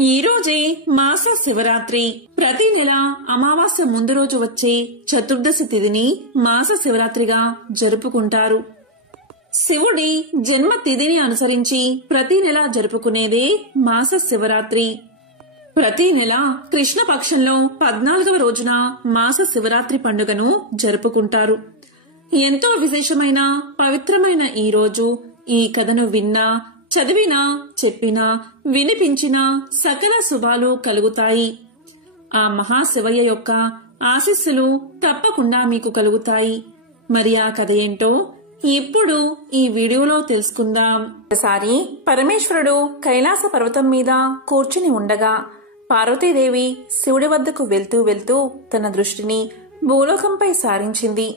ఈ రోజే మాస శివరాత్రి. ప్రతి నెల అమావాస్య ముందు రోజు వచ్చే చతుర్దశి తిథిని మాస శివరాత్రిగా జరుపుకుంటారు. శివుడి జన్మ తిథిని అనుసరించి ప్రతి నెల జరుపుకునేదే మాస శివరాత్రి. ప్రతి నెల కృష్ణపక్షంలో 14వ రోజున మాస శివరాత్రి పండుగను జరుపుకుంటారు. ఎంతో విశేషమైన పవిత్రమైన ఈ రోజు ఈ కథను విన్నా, చదివినా, చెప్పినా, వినిపించినా సకల శుభాలు కలుగుతాయి. ఆ మహాశివయ్య యొక్క ఆశీస్సులు తప్పకుండా మీకు కలుగుతాయి. మరి ఆ కథ ఏంటో ఇప్పుడు ఈ వీడియోలో తెలుసుకుందాం. ఒకసారి పరమేశ్వరుడు కైలాస పర్వతం మీద కూర్చుని ఉండగా పార్వతీదేవి శివుడి వద్దకు వెళ్తూ వెళ్తూ తన దృష్టిని భూలోకంపై సారించింది.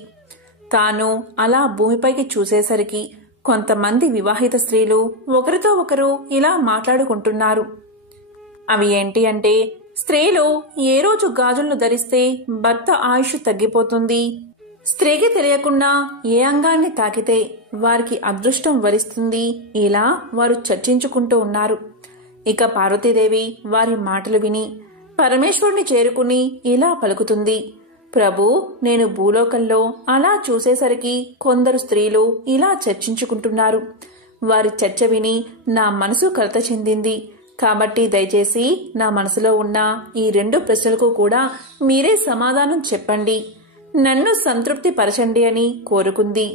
తాను అలా భూమిపైకి చూసేసరికి కొంతమంది వివాహిత స్త్రీలు ఒకరితో ఒకరు ఇలా మాట్లాడుకుంటున్నారు. అవి ఏంటి అంటే, స్త్రీలు ఏ రోజు గాజులను ధరిస్తే భర్త ఆయుష్ తగ్గిపోతుంది, స్త్రీకి తెలియకుండా ఏ అంగాన్ని తాకితే వారికి అదృష్టం వరిస్తుంది, ఇలా వారు చర్చించుకుంటూ ఉన్నారు. ఇక పార్వతీదేవి వారి మాటలు విని పరమేశ్వరుని చేరుకుని ఇలా పలుకుతుంది. ప్రభు, నేను భూలోకంలో అలా చూసేసరికి కొందరు స్త్రీలు ఇలా చర్చించుకుంటున్నారు. వారి చర్చ విని నా మనసు కలత చెందింది. కాబట్టి దయచేసి నా మనసులో ఉన్న ఈ 2 ప్రశ్నలకు కూడా మీరే సమాధానం చెప్పండి, నన్ను సంతృప్తి పరచండి అని కోరుకుంది.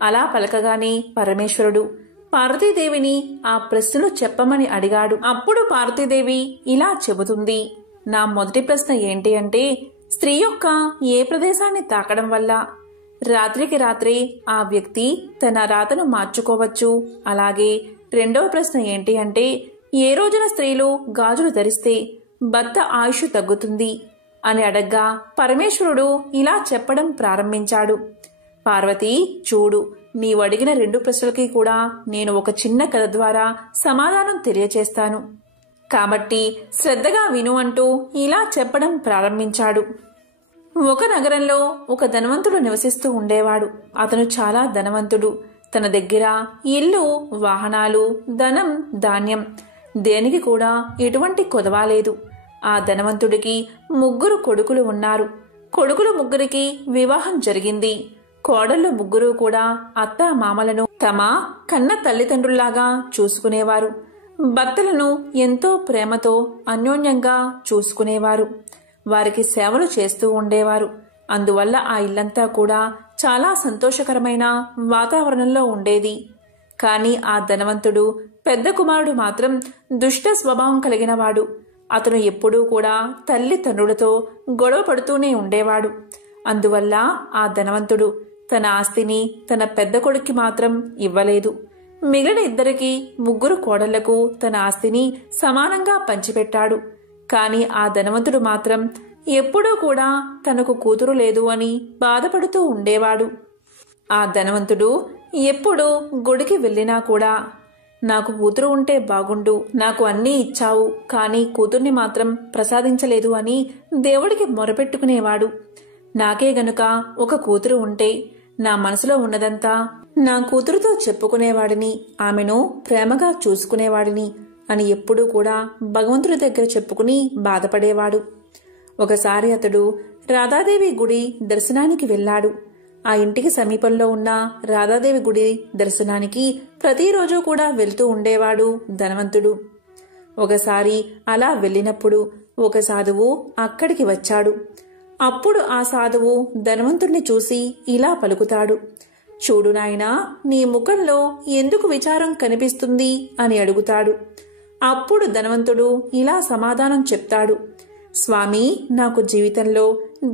అలా పలకగానే పరమేశ్వరుడు పార్వతీదేవిని ఆ ప్రశ్నలు చెప్పమని అడిగాడు. అప్పుడు పార్వతీదేవి ఇలా చెబుతుంది. నా మొదటి ప్రశ్న ఏంటి అంటే, స్త్రీ యొక్క ఏ ప్రదేశాన్ని తాకడం వల్ల రాత్రికి రాత్రే ఆ వ్యక్తి తన రాతను మార్చుకోవచ్చు. అలాగే రెండవ ప్రశ్న ఏంటి అంటే, ఏ రోజున స్త్రీలు గాజులు ధరిస్తే భర్త ఆయుష్ తగ్గుతుంది అని అడగ్గా పరమేశ్వరుడు ఇలా చెప్పడం ప్రారంభించాడు. పార్వతి, చూడు, నీవు అడిగిన 2 ప్రశ్నలకి కూడా నేను ఒక చిన్న కథ ద్వారా సమాధానం తెలియచేస్తాను. కాబట్టి శ్రద్ధగా విను అంటూ ఇలా చెప్పడం ప్రారంభించాడు. ఒక నగరంలో ఒక ధనవంతుడు నివసిస్తూ ఉండేవాడు. అతను చాలా ధనవంతుడు. తన దగ్గర ఇల్లు, వాహనాలు, ధనం, ధాన్యం దేనికి కూడా ఎటువంటి కొదవాలేదు. ఆ ధనవంతుడికి 3 కొడుకులు ఉన్నారు. కొడుకులు 3కి వివాహం జరిగింది. కోడళ్లు 3 కూడా అత్త మామలను తమ కన్న తల్లిదండ్రుల్లాగా చూసుకునేవారు. భర్తలను ఎంతో ప్రేమతో అన్యోన్యంగా చూసుకునేవారు. వారికి సేవలు చేస్తూ ఉండేవారు. అందువల్ల ఆ ఇల్లంతా కూడా చాలా సంతోషకరమైన వాతావరణంలో ఉండేది. కాని ఆ ధనవంతుడు పెద్ద కుమారుడు మాత్రం దుష్ట స్వభావం కలిగినవాడు. అతను ఎప్పుడూ కూడా తల్లిదండ్రులతో గొడవ పడుతూనే ఉండేవాడు. అందువల్ల ఆ ధనవంతుడు తన ఆస్తిని తన పెద్ద కొడుక్కి మాత్రం ఇవ్వలేదు. మిగిలిన 2కి 3 కోడళ్లకు తన ఆస్తిని సమానంగా పంచిపెట్టాడు. కాని ఆ ధనవంతుడు మాత్రం ఎప్పుడూ కూడా తనకు కూతురు లేదు అని బాధపడుతూ ఉండేవాడు. ఆ ధనవంతుడు ఎప్పుడు గుడికి వెళ్ళినా కూడా, నాకు కూతురు ఉంటే బాగుండు, నాకు అన్నీ ఇచ్చావు, కానీ కూతుర్ని మాత్రం ప్రసాదించలేదు అని దేవుడికి మొరపెట్టుకునేవాడు. నాకే గనుక ఒక కూతురు ఉంటే నా మనసులో ఉన్నదంతా నా కూతురుతో చెప్పుకునేవాడిని, ఆమెను ప్రేమగా చూసుకునేవాడిని అని ఎప్పుడూ కూడా భగవంతుడి దగ్గర చెప్పుకుని బాధపడేవాడు. ఒకసారి అతడు రాధాదేవి గుడి దర్శనానికి వెళ్ళాడు. ఆ ఇంటికి సమీపంలో ఉన్న రాధాదేవి గుడి దర్శనానికి ప్రతిరోజు కూడా వెళ్తూ ఉండేవాడు ధనవంతుడు. ఒకసారి అలా వెళ్ళినప్పుడు ఒక సాధువు అక్కడికి వచ్చాడు. అప్పుడు ఆ సాధువు ధనవంతుడిని చూసి ఇలా పలుకుతాడు. చూడు నాయనా, నీ ముఖంలో ఎందుకు విచారం కనిపిస్తుంది అని అడుగుతాడు. అప్పుడు ధనవంతుడు ఇలా సమాధానం చెప్తాడు. స్వామి, నాకు జీవితంలో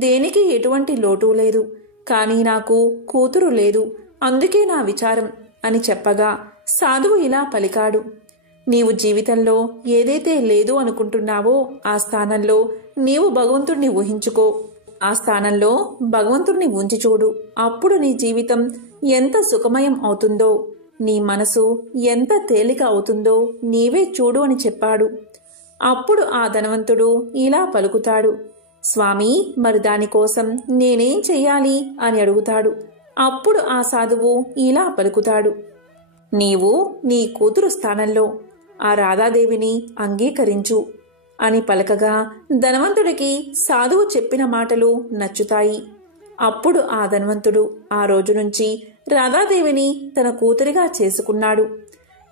దేనికి ఎటువంటి లోటు లేదు, కానీ నాకు కూతురు లేదు, అందుకే నా విచారం అని చెప్పగా సాధువు ఇలా పలికాడు. నీవు జీవితంలో ఏదైతే లేదు అనుకుంటున్నావో ఆ స్థానంలో నీవు భగవంతుణ్ణి ఊహించుకో. ఆ స్థానంలో భగవంతుణ్ణి ఉంచి చూడు. అప్పుడు నీ జీవితం ఎంత సుఖమయం అవుతుందో, నీ మనసు ఎంత తేలిక అవుతుందో నీవే చూడు అని చెప్పాడు. అప్పుడు ఆ ధనవంతుడు ఇలా పలుకుతాడు. స్వామి, మరి దానికోసం నేనేం చెయ్యాలి అని అడుగుతాడు. అప్పుడు ఆ సాధువు ఇలా పలుకుతాడు. నీవు నీ కూతురు స్థానంలో ఆ రాధాదేవిని అంగీకరించు. అని పలకగా ధనవంతుడికి సాధువు చెప్పిన మాటలు నచ్చుతాయి. అప్పుడు ఆ ధనవంతుడు ఆ రోజు నుంచి రాధాదేవిని తన కూతురిగా చేసుకున్నాడు.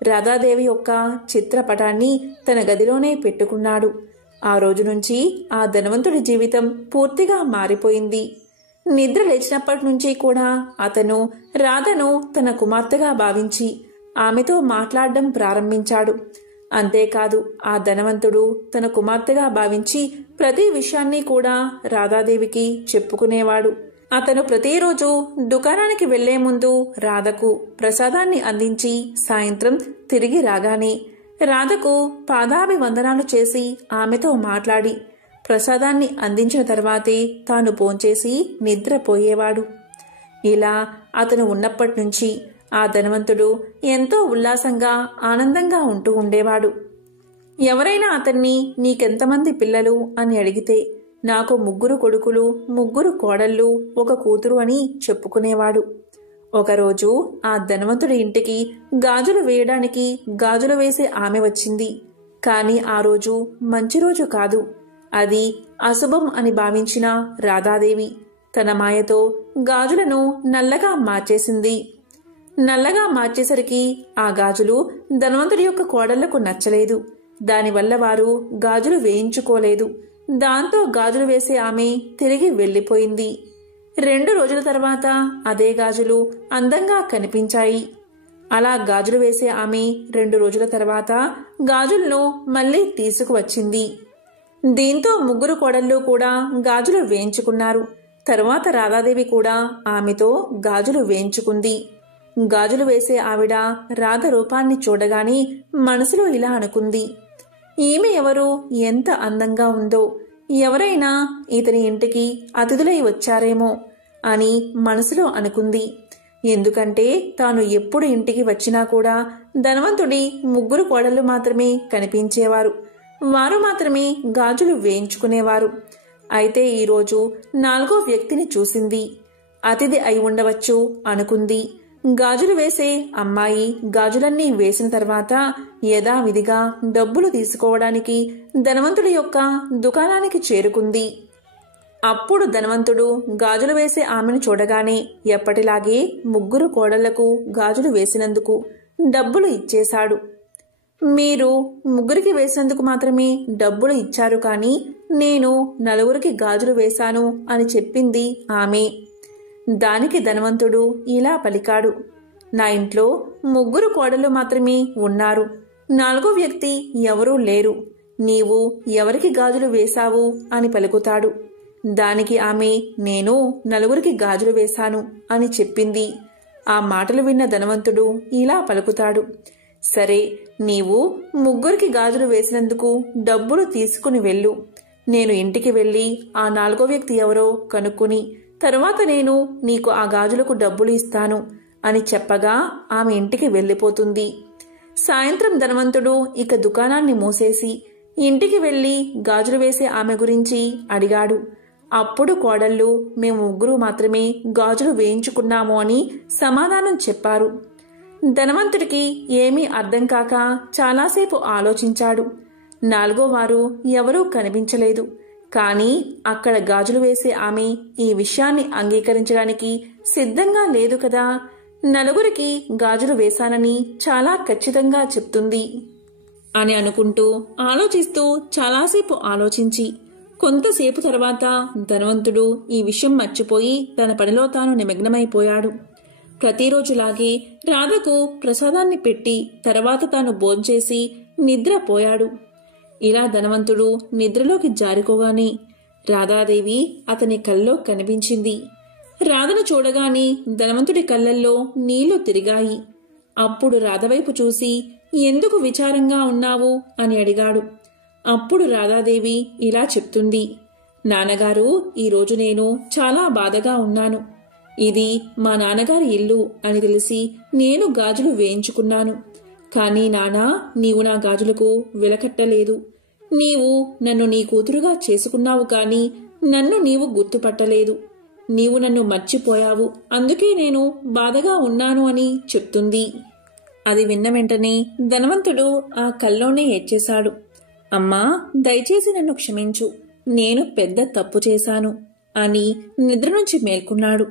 రాధాదేవి యొక్క చిత్రపటాన్ని తన గదిలోనే పెట్టుకున్నాడు. ఆ రోజు నుంచి ఆ ధనవంతుడి జీవితం పూర్తిగా మారిపోయింది. నిద్ర లేచినప్పటి నుంచి కూడా అతను రాధను తన కుమార్తెగా భావించి ఆమెతో మాట్లాడడం ప్రారంభించాడు. అంతేకాదు ఆ ధనవంతుడు తన కుమార్తెగా భావించి ప్రతి విషయాన్ని కూడా రాధాదేవికి చెప్పుకునేవాడు. అతను ప్రతిరోజు దుకాణానికి వెళ్లే ముందు రాధకు ప్రసాదాన్ని అందించి సాయంత్రం తిరిగి రాగానే రాధకు పాదాభివందనాలు చేసి ఆమెతో మాట్లాడి ప్రసాదాన్ని అందించిన తర్వాతే తాను భోంచేసి నిద్రపోయేవాడు. ఇలా అతను ఉన్నప్పటి నుంచి ఆ ధనవంతుడు ఎంతో ఉల్లాసంగా ఆనందంగా ఉంటూ ఉండేవాడు. ఎవరైనా అతన్ని నీకెంతమంది పిల్లలు అని అడిగితే నాకు 3 కొడుకులు 3 కోడళ్ళు 1 కూతురు అని చెప్పుకునేవాడు. ఒకరోజు ఆ ధనవంతుడి ఇంటికి గాజులు వేయడానికి గాజులు వేసే ఆమె వచ్చింది. కాని ఆ రోజు మంచి రోజు కాదు. అది అశుభం అని భావించిన రాధాదేవి తన మాయతో గాజులను నల్లగా మార్చేసింది. నల్లగా మార్చేసరికి ఆ గాజులు ధనవంతుడి యొక్క కోడళ్లకు నచ్చలేదు. దానివల్ల వారు గాజులు వేయించుకోలేదు. దాంతో గాజులు వేసే ఆమె తిరిగి వెళ్లిపోయింది. 2 రోజుల తర్వాత అదే గాజులు అందంగా కనిపించాయి. అలా గాజులు వేసే ఆమె 2 రోజుల తర్వాత గాజులను మళ్లీ తీసుకువచ్చింది. దీంతో 3 కోడళ్ళు కూడా గాజులు వేయించుకున్నారు. తరువాత రాధాదేవి కూడా ఆమెతో గాజులు వేయించుకుంది. గాజులు వేసే ఆవిడ రాధ రూపాన్ని చూడగానే మనసులో ఇలా అనుకుంది, ఈమె ఎవరు, ఎంత అందంగా ఉందో, ఎవరైనా ఇతని ఇంటికి అతిథులై వచ్చారేమో అని మనసులో అనుకుంది. ఎందుకంటే తాను ఎప్పుడు ఇంటికి వచ్చినా కూడా ధనవంతుడి 3 కోడళ్లు మాత్రమే కనిపించేవారు. వారు మాత్రమే గాజులు వేయించుకునేవారు. అయితే ఈరోజు 4వ వ్యక్తిని చూసింది. అతిథి అయి ఉండవచ్చు అనుకుంది. గాజులు వేసే అమ్మాయి గాజులన్నీ వేసిన తర్వాత యథావిధిగా డబ్బులు తీసుకోవడానికి ధనవంతుడి యొక్క దుకాణానికి చేరుకుంది. అప్పుడు ధనవంతుడు గాజులు వేసే ఆమెను చూడగానే ఎప్పటిలాగే 3 కోడళ్లకు గాజులు వేసినందుకు డబ్బులు ఇచ్చేశాడు. మీరు 3కి వేసినందుకు మాత్రమే డబ్బులు ఇచ్చారు, కానీ నేను 4కి గాజులు వేశాను అని చెప్పింది ఆమె. దానికి ధనవంతుడు ఇలా పలికాడు, నా ఇంట్లో 3 కోడళ్లు మాత్రమే ఉన్నారు. 4వ వ్యక్తి ఎవరూ లేరు. నీవు ఎవరికి గాజులు వేశావు అని పలుకుతాడు. దానికి ఆమె నేను 4కి గాజులు వేశాను అని చెప్పింది. ఆ మాటలు విన్న ధనవంతుడు ఇలా పలుకుతాడు, సరే, నీవు 3కి గాజులు వేసినందుకు డబ్బులు తీసుకుని వెళ్ళు. నేను ఇంటికి వెళ్ళి ఆ 4వ వ్యక్తి ఎవరో కనుక్కుని తరువాత నేను నీకు ఆ గాజులకు డబ్బులు ఇస్తాను అని చెప్పగా ఆమె ఇంటికి వెళ్ళిపోతుంది. సాయంత్రం ధనవంతుడు ఇక దుకాణాన్ని మూసేసి ఇంటికి వెళ్లి గాజులు వేసే ఆమె గురించి అడిగాడు. అప్పుడు కోడళ్ళు మేము 3 మాత్రమే గాజులు వేయించుకున్నాము అని సమాధానం చెప్పారు. ధనవంతుడికి ఏమీ అర్థం కాక చాలాసేపు ఆలోచించాడు. 4వ వారు ఎవరూ కనిపించలేదు. కానీ అక్కడ గాజులు వేసే ఆమె ఈ విషయాన్ని అంగీకరించడానికి సిద్ధంగా లేదు కదా. 4కి గాజులు వేశానని చాలా ఖచ్చితంగా చెప్తుంది అని అనుకుంటూ ఆలోచిస్తూ చాలాసేపు ఆలోచించి కొంతసేపు తర్వాత ధనవంతుడు ఈ విషయం మర్చిపోయి తన పనిలో తాను నిమగ్నమైపోయాడు. ప్రతిరోజులాగే రాధకు ప్రసాదాన్ని పెట్టి తర్వాత తాను భోంచేసి నిద్రపోయాడు. ఇలా ధనవంతుడు నిద్రలోకి జారుకోగానే రాధాదేవి అతని కల్లో కనిపించింది. రాధను చూడగానే ధనవంతుడి కళ్ళల్లో నీళ్లు తిరిగాయి. అప్పుడు రాధవైపు చూసి ఎందుకు విచారంగా ఉన్నావు అని అడిగాడు. అప్పుడు రాధాదేవి ఇలా చెప్తుంది, నాన్నగారు, ఈరోజు నేను చాలా బాధగా ఉన్నాను. ఇది మా నాన్నగారి ఇల్లు అని తెలిసి నేను గాజులు వేయించుకున్నాను. కానీ నానా, నీవు నా గాజులకు వెలకట్టలేదు. నీవు నన్ను నీ కూతురుగా చేసుకున్నావు, కానీ నన్ను నీవు గుర్తుపట్టలేదు. నీవు నన్ను మర్చిపోయావు, అందుకే నేను బాధగా ఉన్నాను అని చెప్తుంది. అది విన్న వెంటనే ధనవంతుడు ఆ కల్లోనే ఏడ్చేశాడు. అమ్మా, దయచేసి నన్ను క్షమించు, నేను పెద్ద తప్పు చేశాను అని నిద్ర నుంచి మేల్కొన్నాడు.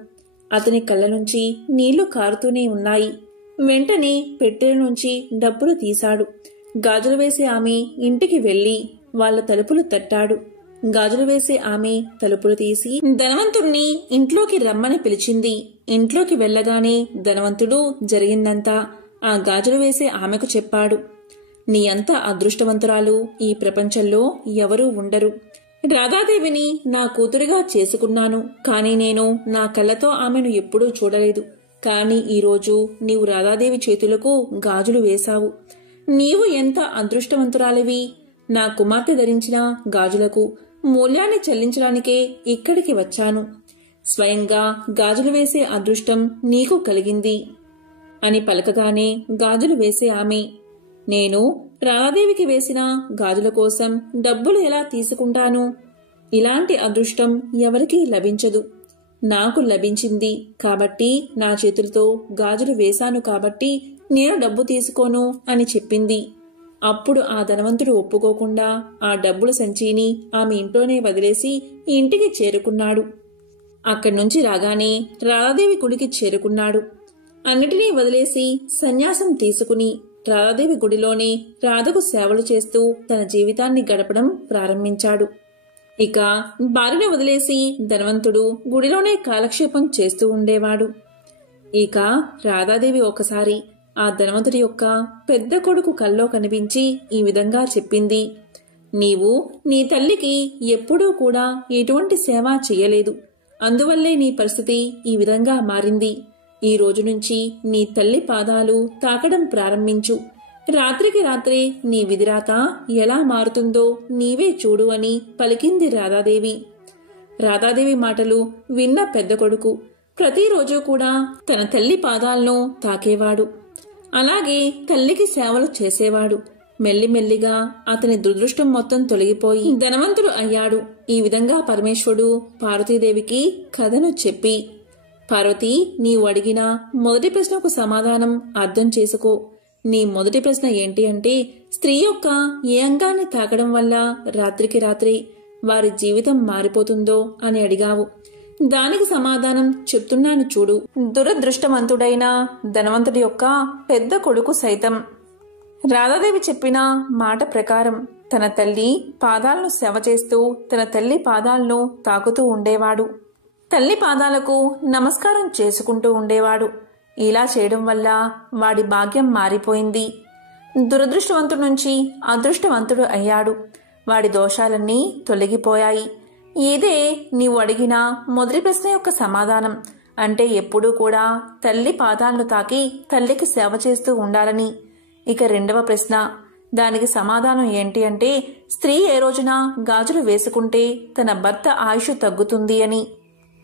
అతని కళ్ళ నుంచి నీళ్లు కారుతూనే ఉన్నాయి. వెంటనే పెట్టెల నుంచి డబ్బులు తీశాడు. గాజులు వేసే ఆమె ఇంటికి వెళ్లి వాళ్ళ తలుపులు తట్టాడు. గాజులు వేసే ఆమె తలుపులు తీసి ధనవంతుణ్ణి ఇంట్లోకి రమ్మని పిలిచింది. ఇంట్లోకి వెళ్లగానే ధనవంతుడు జరిగిందంతా ఆ గాజులు వేసే ఆమెకు చెప్పాడు. నీ అంత అదృష్టవంతురాలు ఈ ప్రపంచంలో ఎవరూ ఉండరు. రాధాదేవిని నా కూతురుగా చేసుకున్నాను, కాని నేను నా కళ్ళతో ఆమెను ఎప్పుడూ చూడలేదు. కాని ఈరోజు నీవు రాధాదేవి చేతులకు గాజులు వేశావు. నీవు ఎంత అదృష్టవంతురాలివి. నా కుమార్తె ధరించిన గాజులకు మూల్యాన్ని చెల్లించడానికే ఇక్కడికి వచ్చాను. స్వయంగా గాజులు వేసే అదృష్టం నీకు కలిగింది అని పలకగానే గాజులు వేసే ఆమె, నేను రాధాదేవికి వేసిన గాజుల కోసం డబ్బులు ఎలా తీసుకుంటాను? ఇలాంటి అదృష్టం ఎవరికీ లభించదు. నాకు లభించింది కాబట్టి నా చేతులతో గాజులు వేశాను కాబట్టి నేను డబ్బు తీసుకోను అని చెప్పింది. అప్పుడు ఆ ధనవంతుడు ఒప్పుకోకుండా ఆ డబ్బుల సంచిని ఆమె ఇంట్లోనే వదిలేసి ఇంటికి చేరుకున్నాడు. అక్కడి నుంచి రాగానే రాధాదేవి గుడికి చేరుకున్నాడు. అన్నిటినీ వదిలేసి సన్యాసం తీసుకుని రాధాదేవి గుడిలోనే రాధకు సేవలు చేస్తూ తన జీవితాన్ని గడపడం ప్రారంభించాడు. ఇక భార్యను వదిలేసి ధనవంతుడు గుడిలోనే కాలక్షేపం చేస్తూ ఉండేవాడు. ఇక రాధాదేవి ఒకసారి ఆ ధనవంతుడి యొక్క పెద్ద కొడుకు కల్లో కనిపించి ఈ విధంగా చెప్పింది, నీవు నీ తల్లికి ఎప్పుడూ కూడా ఎటువంటి సేవ చెయ్యలేదు. అందువల్లే నీ పరిస్థితి ఈ విధంగా మారింది. ఈ రోజు నుంచి నీ తల్లి పాదాలు తాకడం ప్రారంభించు. రాత్రికి రాత్రే నీ విధిరాత ఎలా మారుతుందో నీవే చూడు అని పలికింది రాధాదేవి. రాధాదేవి మాటలు విన్న పెద్ద కొడుకు ప్రతిరోజు కూడా తన తల్లి పాదాలను తాకేవాడు. అలాగే తల్లికి సేవలు చేసేవాడు. మెల్లిమెల్లిగా అతని దురదృష్టం మొత్తం తొలగిపోయి ధనవంతుడు అయ్యాడు. ఈ విధంగా పరమేశ్వరుడు పార్వతీదేవికి కథను చెప్పి, పార్వతి, నీవు అడిగిన మొదటి ప్రశ్నకు సమాధానం అర్థం చేసుకో. నీ మొదటి ప్రశ్న ఏంటి అంటే, స్త్రీ యొక్క ఏ అంగాన్ని తాకడం వల్ల రాత్రికి రాత్రి వారి జీవితం మారిపోతుందో అని అడిగావు. దానికి సమాధానం చెప్తున్నాను చూడు. దురదృష్టవంతుడైన ధనవంతుడి యొక్క పెద్ద కొడుకు సైతం రాధాదేవి చెప్పిన మాట ప్రకారం తన తల్లి పాదాలను సేవ చేస్తూ తన తల్లి పాదాలను తాకుతూ ఉండేవాడు. తల్లి పాదాలకు నమస్కారం చేసుకుంటూ ఉండేవాడు. ఇలా చేయడం వల్ల వాడి భాగ్యం మారిపోయింది. దురదృష్టవంతుడి నుంచి అదృష్టవంతుడు అయ్యాడు. వాడి దోషాలన్నీ తొలగిపోయాయి. ఇదే నీవు అడిగిన మొదటి ప్రశ్న యొక్క సమాధానం. అంటే ఎప్పుడూ కూడా తల్లి పాదాలను తాకి తల్లికి సేవ చేస్తూ ఉండాలని. ఇక రెండవ ప్రశ్న, దానికి సమాధానం ఏంటి అంటే, స్త్రీ ఏ రోజున గాజులు వేసుకుంటే తన భర్త ఆయుష్ తగ్గుతుంది అని.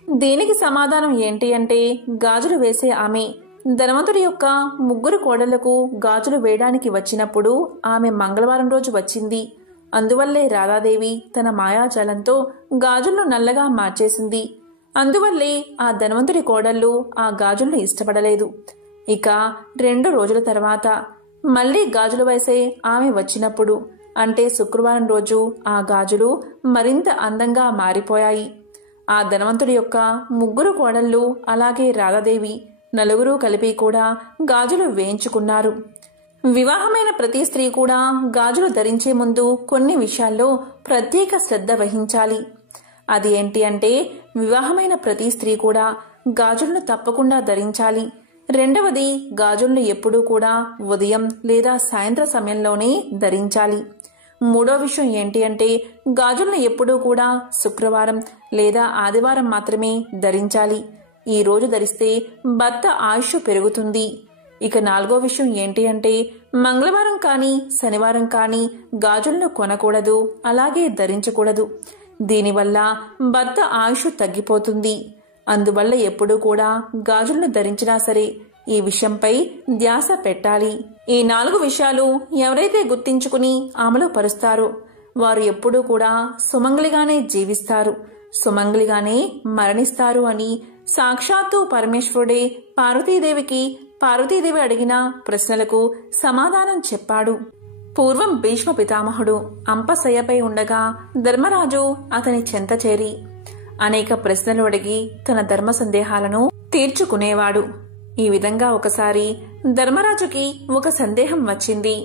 దీనికి సమాధానం ఏంటి అంటే, గాజులు వేసే ఆమె ధనవంతుడి యొక్క ముగ్గురు కోడళ్లకు గాజులు వేయడానికి వచ్చినప్పుడు ఆమె మంగళవారం రోజు వచ్చింది. అందువల్లే రాధాదేవి తన మాయాజాలంతో గాజులను నల్లగా మార్చేసింది. అందువల్లే ఆ ధనవంతుడి కోడళ్ళు ఆ గాజులను ఇష్టపడలేదు. ఇక 2 రోజుల తర్వాత మళ్లీ గాజులు వేసే ఆమె వచ్చినప్పుడు, అంటే శుక్రవారం రోజు ఆ గాజులు మరింత అందంగా మారిపోయాయి. ఆ ధనవంతుడి యొక్క ముగ్గురు కోడళ్ళు అలాగే రాధాదేవి నలుగురు కలిపి కూడా గాజులు వేయించుకున్నారు. వివాహమైన ప్రతి స్త్రీ కూడా గాజులు ధరించే ముందు కొన్ని విషయాల్లో ప్రత్యేక శ్రద్ధ వహించాలి. అది ఏంటి అంటే, వివాహమైన ప్రతి స్త్రీ కూడా గాజులను తప్పకుండా ధరించాలి. రెండవది, గాజులను ఎప్పుడూ కూడా ఉదయం లేదా సాయంత్ర సమయంలోనే ధరించాలి. మూడో విషయం ఏంటి అంటే, గాజులను ఎప్పుడూ కూడా శుక్రవారం లేదా ఆదివారం మాత్రమే ధరించాలి. ఈ రోజు ధరిస్తే భర్త ఆయుష్ పెరుగుతుంది. ఇక 4వ విషయం ఏంటి అంటే, మంగళవారం కానీ శనివారం కానీ గాజులను కొనకూడదు, అలాగే ధరించకూడదు. దీనివల్ల భర్త ఆయుష్ తగ్గిపోతుంది. అందువల్ల ఎప్పుడూ కూడా గాజులను ధరించినా సరే ఈ విషయంపై ధ్యాస పెట్టాలి. ఈ 4 విషయాలు ఎవరైతే గుర్తించుకుని అమలు పరుస్తారో వారు ఎప్పుడూ కూడా సుమంగళిగానే జీవిస్తారు, సుమంగళిగానే మరణిస్తారు అని సాక్షాత్తు పరమేశ్వరుడే పార్వతీదేవి అడిగిన ప్రశ్నలకు సమాధానం చెప్పాడు. పూర్వం భీష్మ పితామహుడు అంపశయ్యపై ఉండగా ధర్మరాజు అతని చెంత చేరి అనేక ప్రశ్నలు అడిగి తన ధర్మ సందేహాలను తీర్చుకునేవాడు. ఈ విధంగా ఒకసారి ధర్మరాజుకి ఒక సందేహం వచ్చింది.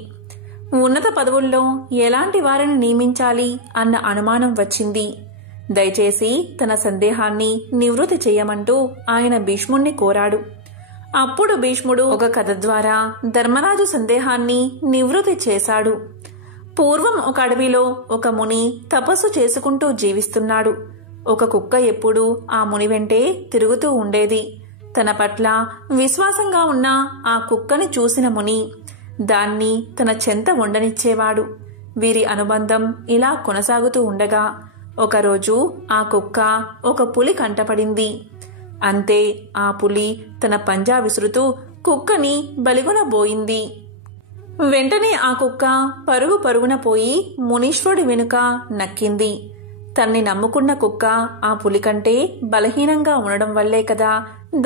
ఉన్నత పదవుల్లో ఎలాంటి వారిని నియమించాలి అన్న అనుమానం వచ్చింది. దయచేసి తన సందేహాన్ని నివృత్తి చేయమంటూ ఆయన భీష్ముణ్ణి కోరాడు. అప్పుడు భీష్ముడు ఒక కథ ద్వారా ధర్మరాజు సందేహాన్ని నివృత్తి చేశాడు. పూర్వం ఒక అడవిలో ఒక ముని తపస్సు చేసుకుంటూ జీవిస్తున్నాడు. ఒక కుక్క ఎప్పుడూ ఆ ముని వెంటే తిరుగుతూ ఉండేది. తన పట్ల విశ్వాసంగా ఉన్న ఆ కుక్కని చూసిన ముని దాన్ని తన చెంత ఉండనిచ్చేవాడు. వీరి అనుబంధం ఇలా కొనసాగుతూ ఉండగా ఒకరోజు ఆ కుక్క ఒక పులి కంటపడింది. అంతే ఆ పులి తన పంజా విసురుతూ కుక్కని బలిగొనబోయింది. వెంటనే ఆ కుక్క పరుగు పరుగున పోయి మునీశ్వరుడి వెనుక నక్కింది. తన్ని నమ్ముకున్న కుక్క ఆ పులి కంటే బలహీనంగా ఉండడం వల్లే కదా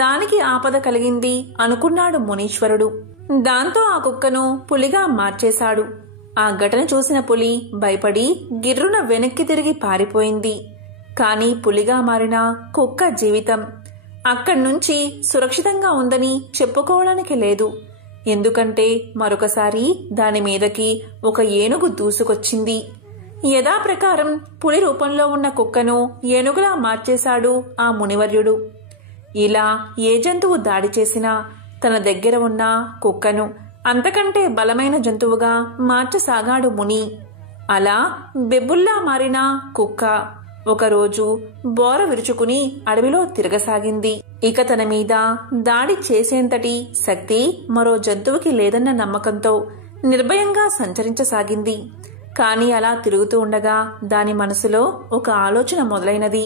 దానికి ఆపద కలిగింది అనుకున్నాడు మునీశ్వరుడు. దాంతో ఆ కుక్కను పులిగా మార్చేశాడు. ఆ ఘటన చూసిన పులి భయపడి గిర్రున వెనక్కి తిరిగి పారిపోయింది. కాని పులిగా మారిన కుక్క జీవితం అక్కడ్నుంచి సురక్షితంగా ఉందని చెప్పుకోవడానికి లేదు. ఎందుకంటే మరొకసారి దాని మీదకి ఒక ఏనుగు దూసుకొచ్చింది. యథాప్రకారం పులి రూపంలో ఉన్న కుక్కను ఏనుగులా మార్చేశాడు ఆ మునివర్యుడు. ఇలా ఏ జంతువు దాడి చేసినా తన దగ్గర ఉన్న కుక్కను అంతకంటే బలమైన జంతువుగా మార్చసాగాడు ముని. అలా బెబ్బుల్లా మారిన కుక్క ఒకరోజు బోర విరుచుకుని అడవిలో తిరగసాగింది. ఇక తన మీద దాడి చేసేంతటి శక్తి మరో జంతువుకి లేదన్న నమ్మకంతో నిర్భయంగా సంచరించసాగింది. కాని అలా తిరుగుతూ ఉండగా దాని మనసులో ఒక ఆలోచన మొదలైనది.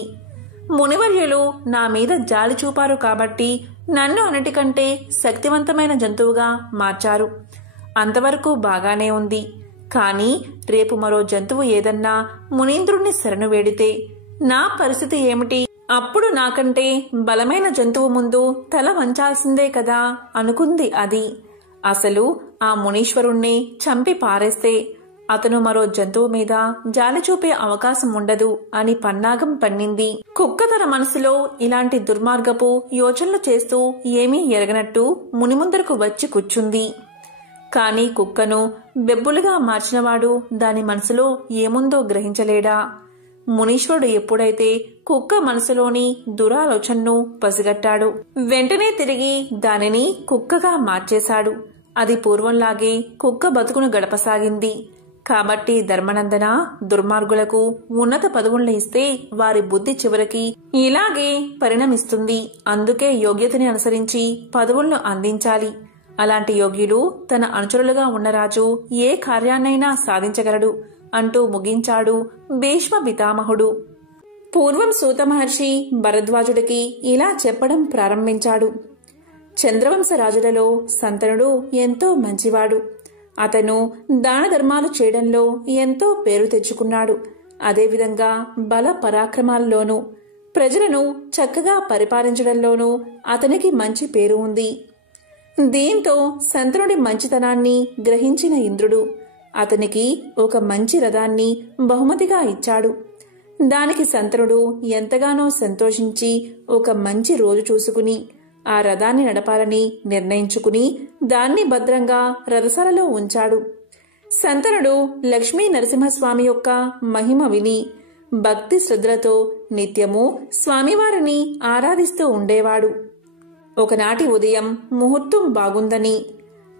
మునివర్యులు నా మీద జాలి చూపారు కాబట్టి నన్ను అన్నిటికంటే శక్తివంతమైన జంతువుగా మార్చారు. అంతవరకు బాగానే ఉంది. కాని రేపు మరో జంతువు ఏదన్నా మునీంద్రుణ్ణి శరణు వేడితే నా పరిస్థితి ఏమిటి? అప్పుడు నాకంటే బలమైన జంతువు ముందు తల వంచాల్సిందే కదా అనుకుంది అది. అసలు ఆ మునీశ్వరుణ్ణి చంపి పారేస్తే అతను మరో జంతువు మీద జాలి చూపే అవకాశం ఉండదు అని పన్నాగం పన్నింది. కుక్క తన మనసులో ఇలాంటి దుర్మార్గపు యోచనలు చేస్తూ ఏమీ ఎరగనట్టు ముని ముందరకు వచ్చి కూర్చుంది. కాని కుక్కను బెబ్బులుగా మార్చినవాడు దాని మనసులో ఏముందో గ్రహించలేడా? మునీశ్వరుడు ఎప్పుడైతే కుక్క మనసులోని దురాలోచనను పసిగట్టాడు, వెంటనే తిరిగి దానిని కుక్కగా మార్చేశాడు. అది పూర్వంలాగే కుక్క బతుకును గడపసాగింది. కాబట్టి ధర్మనందన, దుర్మార్గులకు ఉన్నత పదవులను ఇస్తే వారి బుద్ధి చివరికి ఇలాగే పరిణమిస్తుంది. అందుకే యోగ్యతని అనుసరించి పదవులను అందించాలి. అలాంటి యోగ్యులు తన అనుచరులుగా ఉన్న రాజు ఏ కార్యాన్నైనా సాధించగలడు అంటూ ముగించాడు భీష్మ పితామహుడు. పూర్వం సూత మహర్షి భరద్వాజుడికి ఇలా చెప్పడం ప్రారంభించాడు. చంద్రవంశ రాజులలో శంతనుడు ఎంతో మంచివాడు. అతను దాన ధర్మాలు చేయడంలో ఎంతో పేరు తెచ్చుకున్నాడు. అదేవిధంగా బల పరాక్రమాల్లోనూ ప్రజలను చక్కగా పరిపాలించడంలోనూ అతనికి మంచి పేరు ఉంది. దీంతో శంతనుడి మంచితనాన్ని గ్రహించిన ఇంద్రుడు అతనికి ఒక మంచి రథాన్ని బహుమతిగా ఇచ్చాడు. దానికి శంతనుడు ఎంతగానో సంతోషించి ఒక మంచి రోజు చూసుకుని ఆ రథాన్ని నడపాలని నిర్ణయించుకుని దాన్ని భద్రంగా రథశాలలో ఉంచాడు. శంతనుడు లక్ష్మీ నరసింహస్వామి యొక్క మహిమ విని భక్తి శ్రద్ధలతో నిత్యము స్వామివారిని ఆరాధిస్తూ ఉండేవాడు. ఒకనాటి ఉదయం ముహూర్తం బాగుందని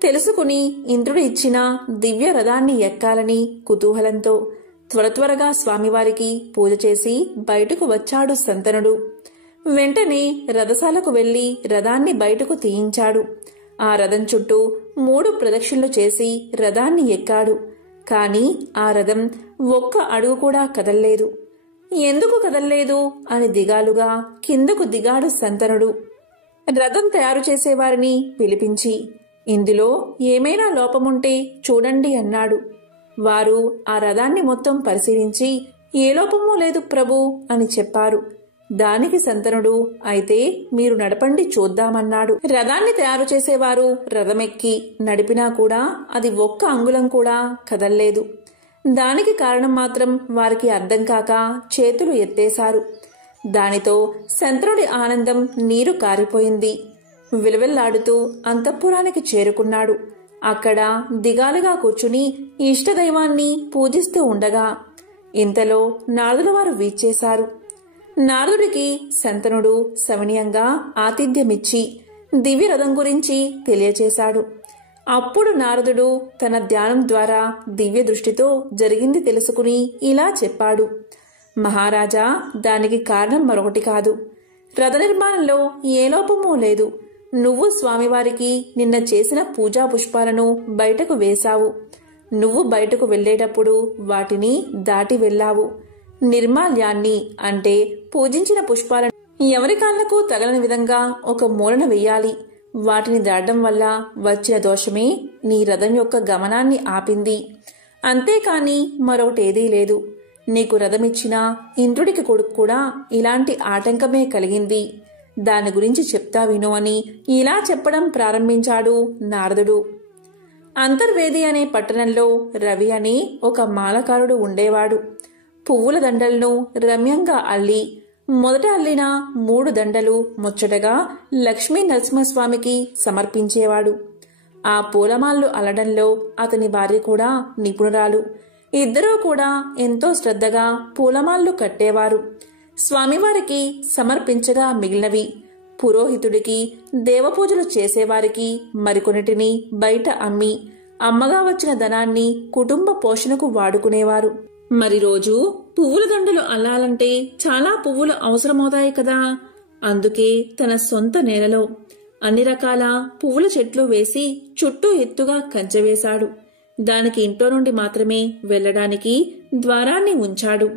తెలుసుకుని ఇంద్రుడు ఇచ్చిన దివ్య రథాన్ని ఎక్కాలని కుతూహలంతో త్వరగా స్వామివారికి పూజ చేసి బయటకు వచ్చాడు శంతనుడు. వెంటనే రథశాలకు వెళ్లి రథాన్ని బయటకు తీయించాడు. ఆ రథం చుట్టూ 3 ప్రదక్షిణలు చేసి రథాన్ని ఎక్కాడు. కాని ఆ రథం ఒక్క అడుగు కూడా కదల్లేదు. ఎందుకు కదల్లేదు అని దిగాలుగా కిందకు దిగాడు శంతనుడు. రథం తయారు చేసేవారిని పిలిపించి ఇందులో ఏమైనా లోపముంటే చూడండి అన్నాడు. వారు ఆ రథాన్ని మొత్తం పరిశీలించి ఏ లోపమూ లేదు ప్రభు అని చెప్పారు. దానికి శంతనుడు, అయితే మీరు నడపండి చూద్దామన్నాడు. రథాన్ని తయారు చేసేవారు రథమెక్కి నడిపినా కూడా అది ఒక్క అంగుళం కూడా కదల్లేదు. దానికి కారణం మాత్రం వారికి అర్థం కాక చేతులు ఎత్తేశారు. దానితో శంతనుడి ఆనందం నీరు కారిపోయింది. విలవిల్లాడుతూ అంతఃపురానికి చేరుకున్నాడు. అక్కడ దిగాలుగా కూర్చుని ఇష్టదైవాన్ని పూజిస్తూ ఉండగా ఇంతలో నారదుల వారు వీచేశారు. నారదుడికి శంతనుడు సవినయంగా ఆతిథ్యమిచ్చి దివ్యరథం గురించి తెలియచేశాడు. అప్పుడు నారదుడు తన ధ్యానం ద్వారా దివ్య దృష్టితో జరిగింది తెలుసుకుని ఇలా చెప్పాడు. మహారాజా, దానికి కారణం మరొకటి కాదు. రథ నిర్మాణంలో ఏ లోపమూ లేదు. నువ్వు స్వామివారికి నిన్న చేసిన పూజా పుష్పాలను బయటకు వేశావు. నువ్వు బయటకు వెళ్లేటప్పుడు వాటిని దాటి వెళ్లావు. నిర్మాల్యాన్ని అంటే పూజించిన పుష్పాలను ఎవరి కాళ్లకు తగలని విధంగా ఒక మూలన వెయ్యాలి. వాటిని దాటడం వల్ల వచ్చిన దోషమే నీ రథం యొక్క గమనాన్ని ఆపింది. అంతేకాని మరొకటేదీ లేదు. నీకు రథమిచ్చిన ఇంద్రుడికి కొడుకు కూడా ఇలాంటి ఆటంకమే కలిగింది. దాని గురించి చెప్తా విను అని ఇలా చెప్పడం ప్రారంభించాడు నారదుడు. అంతర్వేది అనే పట్టణంలో రవి అని ఒక మాలకారుడు ఉండేవాడు. పువ్వుల దండలను రమ్యంగా అల్లి మొదట అల్లిన 3 దండలు ముచ్చటగా లక్ష్మీ నరసింహస్వామికి సమర్పించేవాడు. ఆ పూలమాలలు అల్లడంలో అతని భార్య కూడా నిపుణురాలు. ఇద్దరూ కూడా ఎంతో శ్రద్ధగా పూలమాలలు కట్టేవారు. స్వామివారికి సమర్పించగా మిగిలినవి పురోహితుడికి, దేవపూజలు చేసేవారికి మరికొన్నిటిని బయట అమ్మి అమ్మగా వచ్చిన ధనాన్ని కుటుంబ పోషణకు వాడుకునేవారు. మరి రోజు పువ్వుల దండలు అల్లాలంటే చాలా పువ్వులు అవసరమవుతాయి కదా. అందుకే తన సొంత నేలలో అన్ని రకాల పువ్వుల చెట్లు వేసి చుట్టూ ఎత్తుగా కంచె వేశాడు. దానికి ఇంట్లో నుండి మాత్రమే వెళ్లడానికి ద్వారాన్ని ఉంచాడు.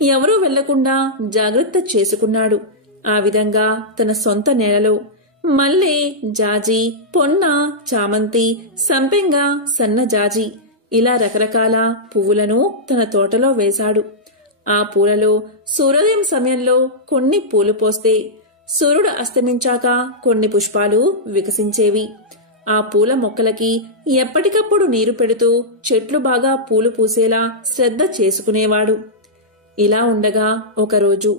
ఎవరూ వెళ్లకుండా జాగ్రత్త చేసుకున్నాడు. ఆ విధంగా తన సొంత నేలలో మల్లె, జాజి, పొన్న, చామంతి, సంపెంగ, సన్నజాజి ఇలా రకరకాల పువ్వులను తన తోటలో వేశాడు. ఆ పూలలో సూర్యోదయం సమయంలో కొన్ని పూలు పోస్తే సూర్యుడు అస్తమించాక కొన్ని పుష్పాలు వికసించేవి. ఆ పూల మొక్కలకి ఎప్పటికప్పుడు నీరు పెడుతూ చెట్లు బాగా పూలు పూసేలా శ్రద్ధ చేసుకునేవాడు. ఇలా ఉండగా ఒకరోజు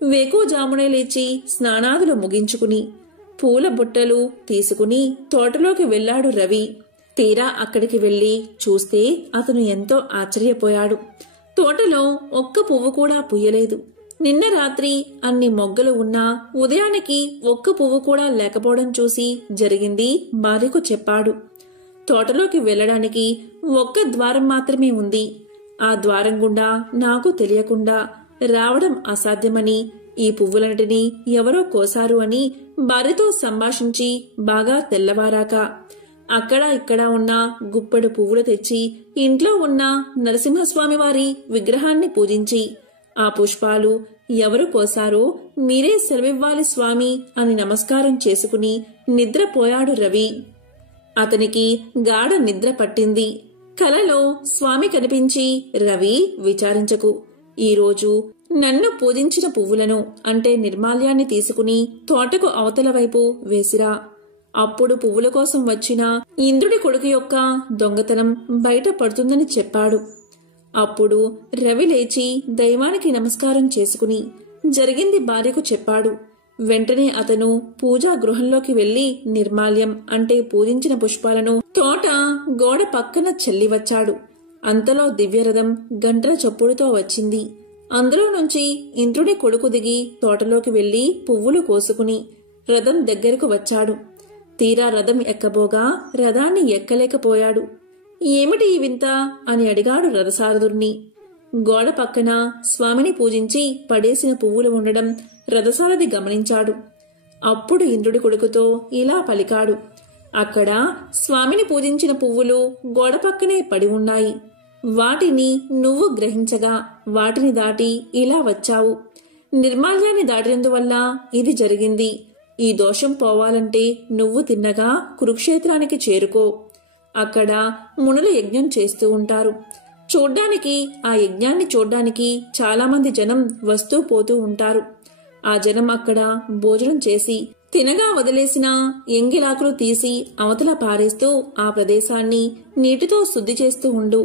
వేకువజామునే లేచి స్నానాదులు ముగించుకుని పూల బుట్టలు తీసుకుని తోటలోకి వెళ్లాడు రవి. తీరా అక్కడికి వెళ్లి చూస్తే అతను ఎంతో ఆశ్చర్యపోయాడు. తోటలో ఒక్క పువ్వు కూడా పూయలేదు. నిన్న రాత్రి అన్ని మొగ్గలు ఉన్నా ఉదయానికి ఒక్క పువ్వు కూడా లేకపోవడం చూసి జరిగింది భార్యకు చెప్పాడు. తోటలోకి వెళ్లడానికి ఒక్క ద్వారం మాత్రమే ఉంది. ఆ ద్వారం గుండా నాకు తెలియకుండా రావడం అసాధ్యమని, ఈ పువ్వులన్నిటినీ ఎవరో కోసారు అని భార్యతో సంభాషించి బాగా తెల్లవారాక అక్కడ ఇక్కడ ఉన్న గుప్పెడు పువ్వులు తెచ్చి ఇంట్లో ఉన్న నరసింహస్వామి వారి విగ్రహాన్ని పూజించి ఆ పుష్పాలు ఎవరు కోసారో మీరే సెలవివ్వాలి స్వామి అని నమస్కారం చేసుకుని నిద్రపోయాడు రవి. అతనికి గాఢ నిద్ర పట్టింది. కలలో స్వామి కనిపించి, రవి, విచారించకు. ఈరోజు నన్ను పూజించిన పువ్వులను అంటే నిర్మాల్యాన్ని తీసుకుని తోటకు అవతల వైపు వేసిరా. అప్పుడు పువ్వుల కోసం వచ్చిన ఇంద్రుడి కొడుకు యొక్క దొంగతనం బయట పడుతుందని చెప్పాడు. అప్పుడు రవి లేచి దైవానికి నమస్కారం చేసుకుని జరిగింది భార్యకు చెప్పాడు. వెంటనే అతను పూజా గృహంలోకి వెళ్లి నిర్మాల్యం అంటే పూజించిన పుష్పాలను తోట గోడ పక్కన చల్లివచ్చాడు. అంతలో దివ్యరథం గంటల చప్పుడుతో వచ్చింది. అందులో నుంచి ఇంద్రుడి కొడుకు దిగి తోటలోకి వెళ్లి పువ్వులు కోసుకుని రథం దగ్గరకు వచ్చాడు. తీరా రథం ఎక్కబోగా రథాన్ని ఎక్కలేకపోయాడు. ఏమిటి ఈ వింత అని అడిగాడు రథసారథుణ్ణి. గోడ పక్కన స్వామిని పూజించి పడేసిన పువ్వులు ఉండడం రథసారథి గమనించాడు. అప్పుడు ఇంద్రుడి కొడుకుతో ఇలా పలికాడు. అక్కడ స్వామిని పూజించిన పువ్వులు గోడ పక్కనే పడి ఉన్నాయి. వాటిని నువ్వు గ్రహించగా వాటిని దాటి ఇలా వచ్చావు. నిర్మాల్యాన్ని దాటినందువల్ల ఇది జరిగింది. ఈ దోషం పోవాలంటే నువ్వు తిన్నగా కురుక్షేత్రానికి చేరుకో. అక్కడ మునులు యజ్ఞం చేస్తూ ఉంటారు. చూడ్డానికి ఆ యజ్ఞాన్ని చూడ్డానికి చాలా మంది జనం వస్తూ పోతూ ఉంటారు. ఆ జనం అక్కడ భోజనం చేసి తినగా వదిలేసిన ఎంగిలాకులు తీసి అవతల పారేస్తూ ఆ ప్రదేశాన్ని నీటితో శుద్ధి చేస్తూ ఉండు.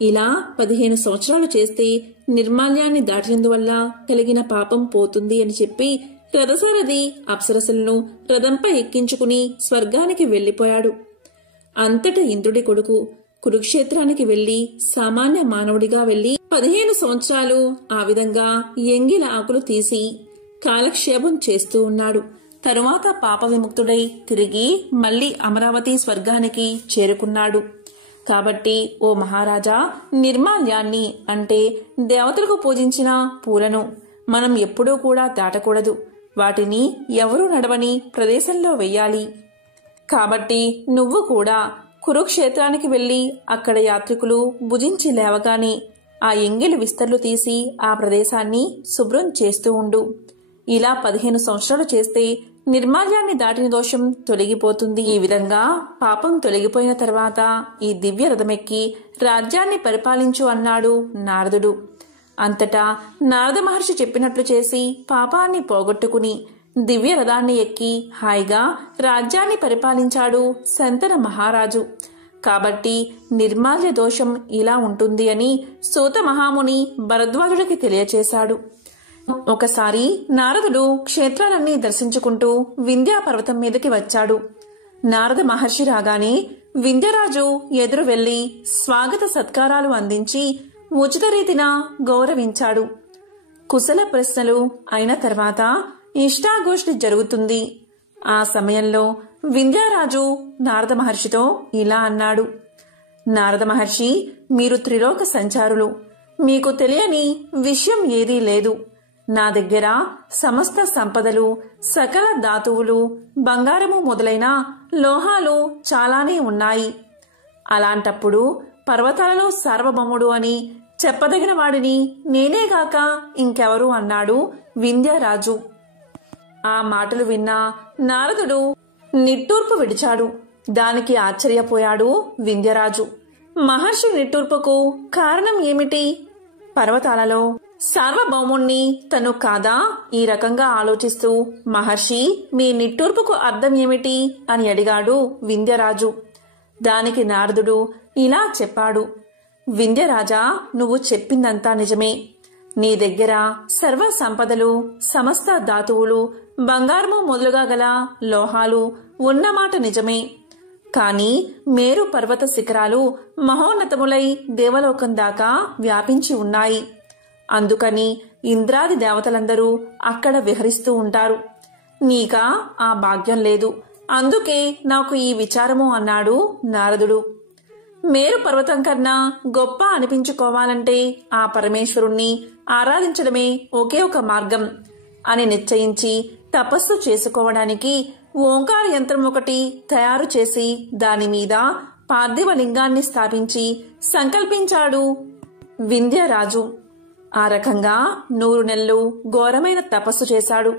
ఇలా 15 సంవత్సరాలు చేస్తే నిర్మాల్యాన్ని దాటినందువల్ల కలిగిన పాపం పోతుంది అని చెప్పి రథసారథి అప్సరసలను రథంపై ఎక్కించుకుని స్వర్గానికి వెళ్లిపోయాడు. అంతటా ఇంద్రుడి కొడుకు కురుక్షేత్రానికి వెళ్లి సామాన్య మానవుడిగా వెళ్లి 15 సంవత్సరాలు ఆ విధంగా ఎంగిల ఆకులు తీసి కాలక్షేపం చేస్తూ ఉన్నాడు. తరువాత పాప విముక్తుడై తిరిగి మళ్లీ అమరావతి స్వర్గానికి చేరుకున్నాడు. కాబట్టి ఓ మహారాజా, నిర్మాల్యాన్ని అంటే దేవతలకు పూజించిన పూలను మనం ఎప్పుడూ కూడా దాటకూడదు. వాటిని ఎవరూ నడవని ప్రదేశంలో వెయ్యాలి. కాబట్టి నువ్వు కూడా కురుక్షేత్రానికి వెళ్లి అక్కడ యాత్రికులు భుజించి లేవగానే ఆ ఎంగిలి విస్తర్లు తీసి ఆ ప్రదేశాన్ని శుభ్రం చేస్తూ ఉండు. ఇలా 15 సంవత్సరాలు చేస్తే నిర్మాల్యాన్ని దాటిన దోషం తొలగిపోతుంది. ఈ విధంగా పాపం తొలగిపోయిన తర్వాత ఈ దివ్య రథమెక్కి రాజ్యాన్ని పరిపాలించు అన్నాడు నారదుడు. అంతటా నారద మహర్షి చెప్పినట్లు చేసి పాపాన్ని పోగొట్టుకుని దివ్య రథాన్ని ఎక్కి హాయిగా రాజ్యాన్ని పరిపాలించాడు శంతన మహారాజు. కాబట్టి నిర్మాల్య దోషం ఇలా ఉంటుంది అని సూత మహాముని భరద్వాజుడికి తెలియచేశాడు. ఒకసారి నారదుడు క్షేత్రాలన్నీ దర్శించుకుంటూ వింధ్యా పర్వతం మీదకి వచ్చాడు. నారద మహర్షి రాగానే వింధ్యరాజు ఎదురు వెళ్లి స్వాగత సత్కారాలు అందించి ఉచిత రీతిన గౌరవించాడు. కుశల ప్రశ్నలు అయిన తర్వాత ఇష్టాగోష్ఠి జరుగుతుంది. ఆ సమయంలో వింధ్యారాజు నారద మహర్షితో ఇలా అన్నాడు. నారద మహర్షి, మీరు త్రిలోక సంచారులు. మీకు తెలియని విషయం ఏదీ లేదు. నా దగ్గర సమస్త సంపదలు, సకల ధాతువులు, బంగారము మొదలైన లోహాలు చాలానే ఉన్నాయి. అలాంటప్పుడు పర్వతాలలో సార్వభౌముడు అని చెప్పదగిన వాడిని నేనేగాక ఇంకెవరు అన్నాడు వింధ్యరాజు. ఆ మాటలు విన్న నారదుడు నిట్టూర్పు విడిచాడు. దానికి ఆశ్చర్యపోయాడు వింధ్యరాజు. మహర్షి నిట్టూర్పుకు కారణం ఏమిటి? పర్వతాలలో సార్వభౌముణ్ణి తను కాదా ఈ రకంగా ఆలోచిస్తూ, మహర్షి మీ నిట్టూర్పుకు అర్థం ఏమిటి అని అడిగాడు వింధ్యరాజు. దానికి నారదుడు ఇలా చెప్పాడు. వింధ్యరాజా, నువ్వు చెప్పిందంతా నిజమే. నీ దగ్గర సర్వ సంపదలు, సమస్త ధాతువులు, బంగారము మొదలుగా గల లోహాలు ఉన్నమాట నిజమే. కాని మేరు పర్వత శిఖరాలు మహోన్నతములై దేవలోకం దాకా వ్యాపించి ఉన్నాయి. అందుకని ఇంద్రాది దేవతలందరూ అక్కడ విహరిస్తూ ఉంటారు. నీకా ఆ భాగ్యం లేదు. అందుకే నాకు ఈ విచారము అన్నాడు నారదుడు. మేరు పర్వతం కన్నా గొప్ప అనిపించుకోవాలంటే ఆ పరమేశ్వరుణ్ణి ఆరాధించడమే ఒకే ఒక మార్గం అని నిశ్చయించి తపస్సు చేసుకోవడానికి ఓంకార యంత్రం ఒకటి తయారు చేసి దానిమీద పార్థివ లింగాన్ని స్థాపించి సంకల్పించాడు వింధ్యరాజు. ఆ రకంగా 100 నెలలు ఘోరమైన తపస్సు చేశాడు.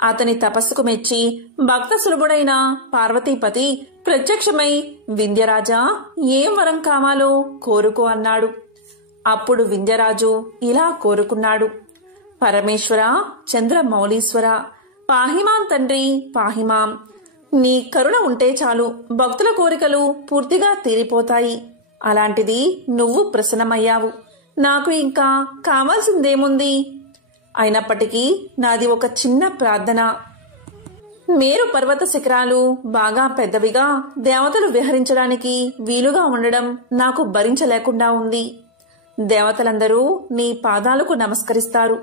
అతని తపస్సుకు మెచ్చి భక్త సులభుడైన పార్వతీపతి ప్రత్యక్షమై వింధ్యరాజా, ఏం వరం కావాలో కోరుకో అన్నాడు. అప్పుడు వింధ్యరాజు ఇలా కోరుకున్నాడు. పరమేశ్వర, చంద్రమౌళీశ్వర, పాహిమాం తండ్రి పాహిమాం. నీ కరుణ ఉంటే చాలు, భక్తుల కోరికలు పూర్తిగా తీరిపోతాయి. అలాంటిది నువ్వు ప్రసన్నమయ్యావు. నాకు ఇంకా కావాల్సిందేముంది? అయినప్పటికీ నాది ఒక చిన్న ప్రార్థన. మేరు పర్వత శిఖరాలు బాగా పెద్దవిగా దేవతలు విహరించడానికి వీలుగా ఉండడం నాకు భరించలేకుండా ఉంది. దేవతలందరూ నీ పాదాలకు నమస్కరిస్తారు.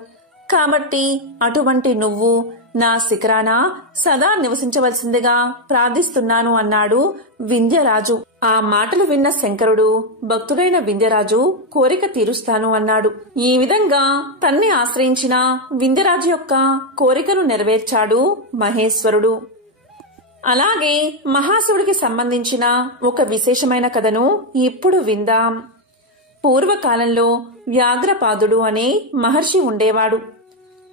కాబట్టి అటువంటి నువ్వు నా శిఖరాన సదా నివసించవలసిందిగా ప్రార్థిస్తున్నాను అన్నాడు వింధ్యరాజు. ఆ మాటలు విన్న శంకరుడు, భక్తుడైన వింధ్యరాజు కోరిక తీరుస్తాను అన్నాడు. ఈ విధంగా తన్ని ఆశ్రయించిన వింధ్యరాజు యొక్క కోరికను నెరవేర్చాడు మహేశ్వరుడు. అలాగే మహాశివుడికి సంబంధించిన ఒక విశేషమైన కథను ఇప్పుడు విందాం. పూర్వకాలంలో వ్యాఘ్రపాదుడు అనే మహర్షి ఉండేవాడు.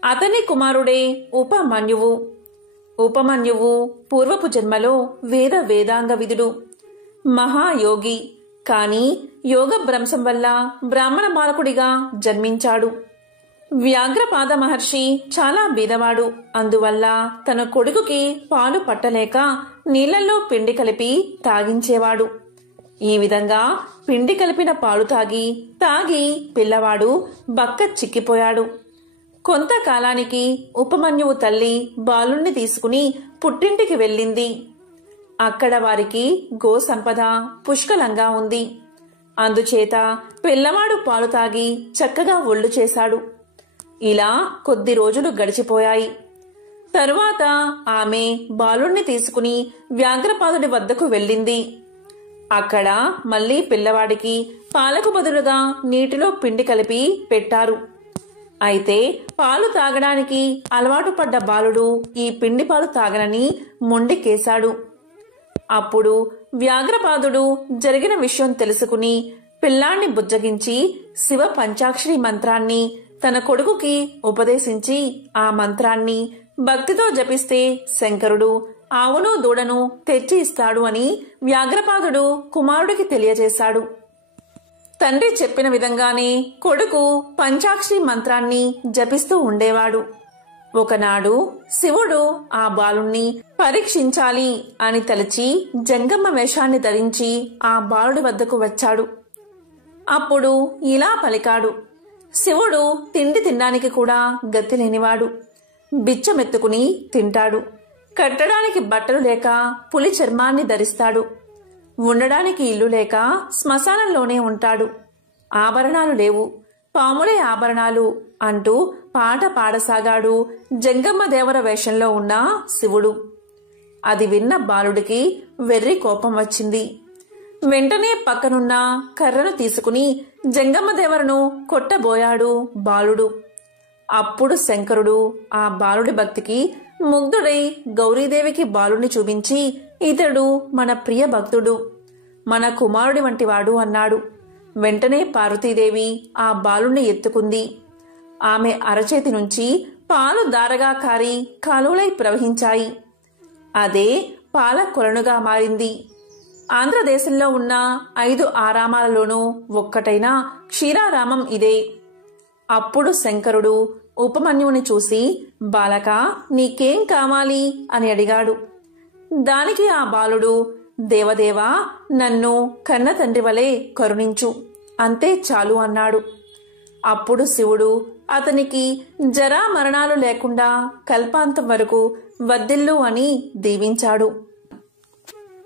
అతని కుమారుడే ఉపమన్యువు. ఉపమన్యువు పూర్వపు జన్మలో వేదాంగ విదుడు, మహాయోగి. కాని యోగ భ్రంశం వల్ల బ్రాహ్మణ బాలకుడిగా జన్మించాడు. వ్యాఘ్రపాద మహర్షి చాలా బీదవాడు. అందువల్ల తన కొడుకుకి పాలు పట్టలేక నీళ్లలో పిండి కలిపి తాగించేవాడు. ఈ విధంగా పిండి కలిపిన పాలు తాగి పిల్లవాడు బక్క చిక్కిపోయాడు. కొంతకాలానికి ఉపమన్యువు తల్లి బాలుణ్ణి తీసుకుని పుట్టింటికి వెళ్ళింది. అక్కడ వారికి గో సంపద పుష్కలంగా ఉంది. అందుచేత పిల్లవాడు పాలు తాగి చక్కగా ఒళ్ళు చేశాడు. ఇలా కొద్ది రోజులు గడిచిపోయాయి. తరువాత ఆమె బాలుణ్ణి తీసుకుని వ్యాఘ్రపాదుడి వద్దకు వెళ్ళింది. అక్కడ మళ్లీ పిల్లవాడికి పాలకు బదులుగా నీటిలో పిండి కలిపి పెట్టారు. అయితే పాలు తాగడానికి అలవాటు పడ్డ బాలుడు ఈ పిండి పాలు తాగనని మొండికేశాడు. అప్పుడు వ్యాఘ్రపాదుడు జరిగిన విషయం తెలుసుకుని పిల్లాన్ని బుజ్జగించి శివ పంచాక్షరి మంత్రాన్ని తన కొడుకుకి ఉపదేశించి ఆ మంత్రాన్ని భక్తితో జపిస్తే శంకరుడు ఆవును దూడను తెచ్చి ఇస్తాడు అని వ్యాఘ్రపాదుడు కుమారుడికి తెలియజేశాడు. తండ్రి చెప్పిన విధంగానే కొడుకు పంచాక్షరి మంత్రాన్ని జపిస్తూ ఉండేవాడు. ఒకనాడు శివుడు ఆ బాలుణ్ణి పరీక్షించాలి అని తలచి జంగమ్మ వేషాన్ని ధరించి ఆ బాలుడి వద్దకు వచ్చాడు. అప్పుడు ఇలా పలికాడు: శివుడు తిండి తినడానికి కూడా గతి లేనివాడు. బిచ్చమెత్తుకుని తింటాడు. కట్టడానికి బట్టలు లేక పులి చర్మాన్ని ధరిస్తాడు. ఉండడానికి ఇల్లు లేక శ్మశానంలోనే ఉంటాడు. ఆభరణాలు లేవు, పాములే ఆభరణాలు అంటూ పాట పాడసాగాడు జంగమ్మ దేవర వేషంలో ఉన్న శివుడు. అది విన్న బాలుడికి వెర్రి కోపం వచ్చింది. వెంటనే పక్కనున్న కర్రను తీసుకుని జంగమ్మ దేవరను కొట్టబోయాడు బాలుడు. అప్పుడు శంకరుడు ఆ బాలుడి భక్తికి ముగ్ధుడై గౌరీదేవికి బాలుడిని చూపించి, ఇతడు మన ప్రియ భక్తుడు, మన కుమారుడి వంటివాడు అన్నాడు. వెంటనే పార్వతీదేవి ఆ బాలుణ్ణి ఎత్తుకుంది. ఆమె అరచేతి నుంచి పాలు దారగా కారి కాలువలై ప్రవహించాయి. అదే పాల కొలనుగా మారింది. ఆంధ్రదేశంలో ఉన్న 5 ఆరామాలలోనూ ఒక్కటైన క్షీరారామం ఇదే. అప్పుడు శంకరుడు ఉపమన్యువుని చూసి, బాలక, నీకేం కావాలి అని అడిగాడు. దానికి ఆ బాలుడు, దేవదేవా, నన్ను కన్న తండ్రి వలె కరుణించు, అంతే చాలు అన్నాడు. అప్పుడు శివుడు అతనికి జరా మరణాలు లేకుండా కల్పాంతం వరకు వర్ధిల్లు అని దీవించాడు.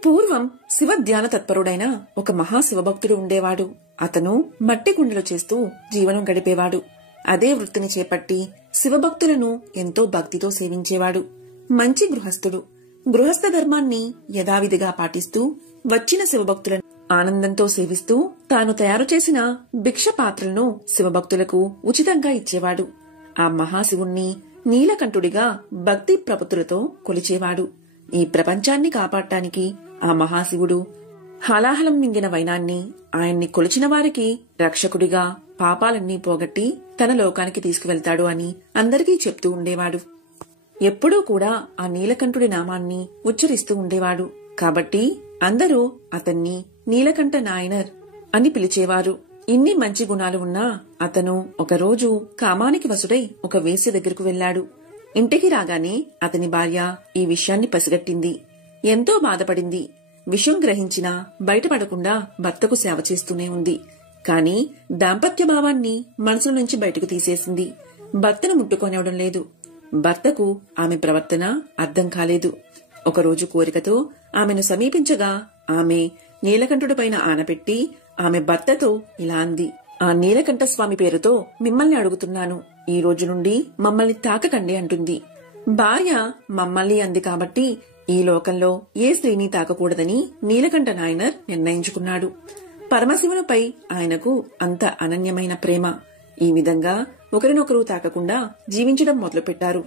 పూర్వం శివ ధ్యాన తత్పరుడైన ఒక మహాశివభక్తుడు ఉండేవాడు. అతను మట్టి కుండలు చేస్తూ జీవనం గడిపేవాడు. అదే వృత్తిని చేపట్టి శివభక్తులను ఎంతో భక్తితో సేవించేవాడు. మంచి గృహస్థుడు. గృహస్థ ధర్మాన్ని యథావిధిగా పాటిస్తూ వచ్చిన శివభక్తులను ఆనందంతో సేవిస్తూ తాను తయారు చేసిన భిక్ష పాత్రలను శివభక్తులకు ఉచితంగా ఇచ్చేవాడు. ఆ మహాశివుణ్ణి నీలకంఠుడిగా భక్తి ప్రపత్తులతో కొలిచేవాడు. ఈ ప్రపంచాన్ని కాపాడటానికి ఆ మహాశివుడు హాలాహలం మింగిన వైనాన్ని, ఆయన్ని కొలిచిన వారికి రక్షకుడిగా పాపాలన్నీ పోగొట్టి తన లోకానికి తీసుకువెళ్తాడు అని అందరికీ చెప్తూ ఉండేవాడు. ఎప్పుడూ కూడా ఆ నీలకంఠుడి నామాన్ని ఉచ్చరిస్తూ ఉండేవాడు. కాబట్టి అందరూ అతన్ని నీలకంఠ నాయనర్ అని పిలిచేవారు. ఇన్ని మంచి గుణాలు ఉన్నా అతను ఒకరోజు కామానికి వసుడై ఒక వేశ్య దగ్గరకు వెళ్లాడు. ఇంటికి రాగానే అతని భార్య ఈ విషయాన్ని పసిగట్టింది. ఎంతో బాధపడింది. విషయం గ్రహించినా బయటపడకుండా భర్తకు సేవ చేస్తూనే ఉంది. కాని దాంపత్య భావాన్ని మనసుల నుంచి బయటకు తీసేసింది. భర్తను ముట్టుకోనివ్వడం లేదు. భర్తకు ఆమె ప్రవర్తన అర్థం కాలేదు. ఒకరోజు కోరికతో ఆమెను సమీపించగా ఆమె నీలకంఠుడిపైన ఆనపెట్టి ఆమె భర్తతో ఇలా అంది: ఆ నీలకంఠ స్వామి పేరుతో మిమ్మల్ని అడుగుతున్నాను, ఈ రోజు నుండి మమ్మల్ని తాకకండి అంటుంది. భార్య మమ్మల్ని అంది కాబట్టి ఈ లోకంలో ఏ స్త్రీని తాకకూడదని నీలకంఠ నాయనర్ నిర్ణయించుకున్నాడు. పరమశివునిపై ఆయనకు అంత అనన్యమైన ప్రేమ. ఈ విధంగా ఒకరినొకరు తాకకుండా జీవించడం మొదలుపెట్టారు.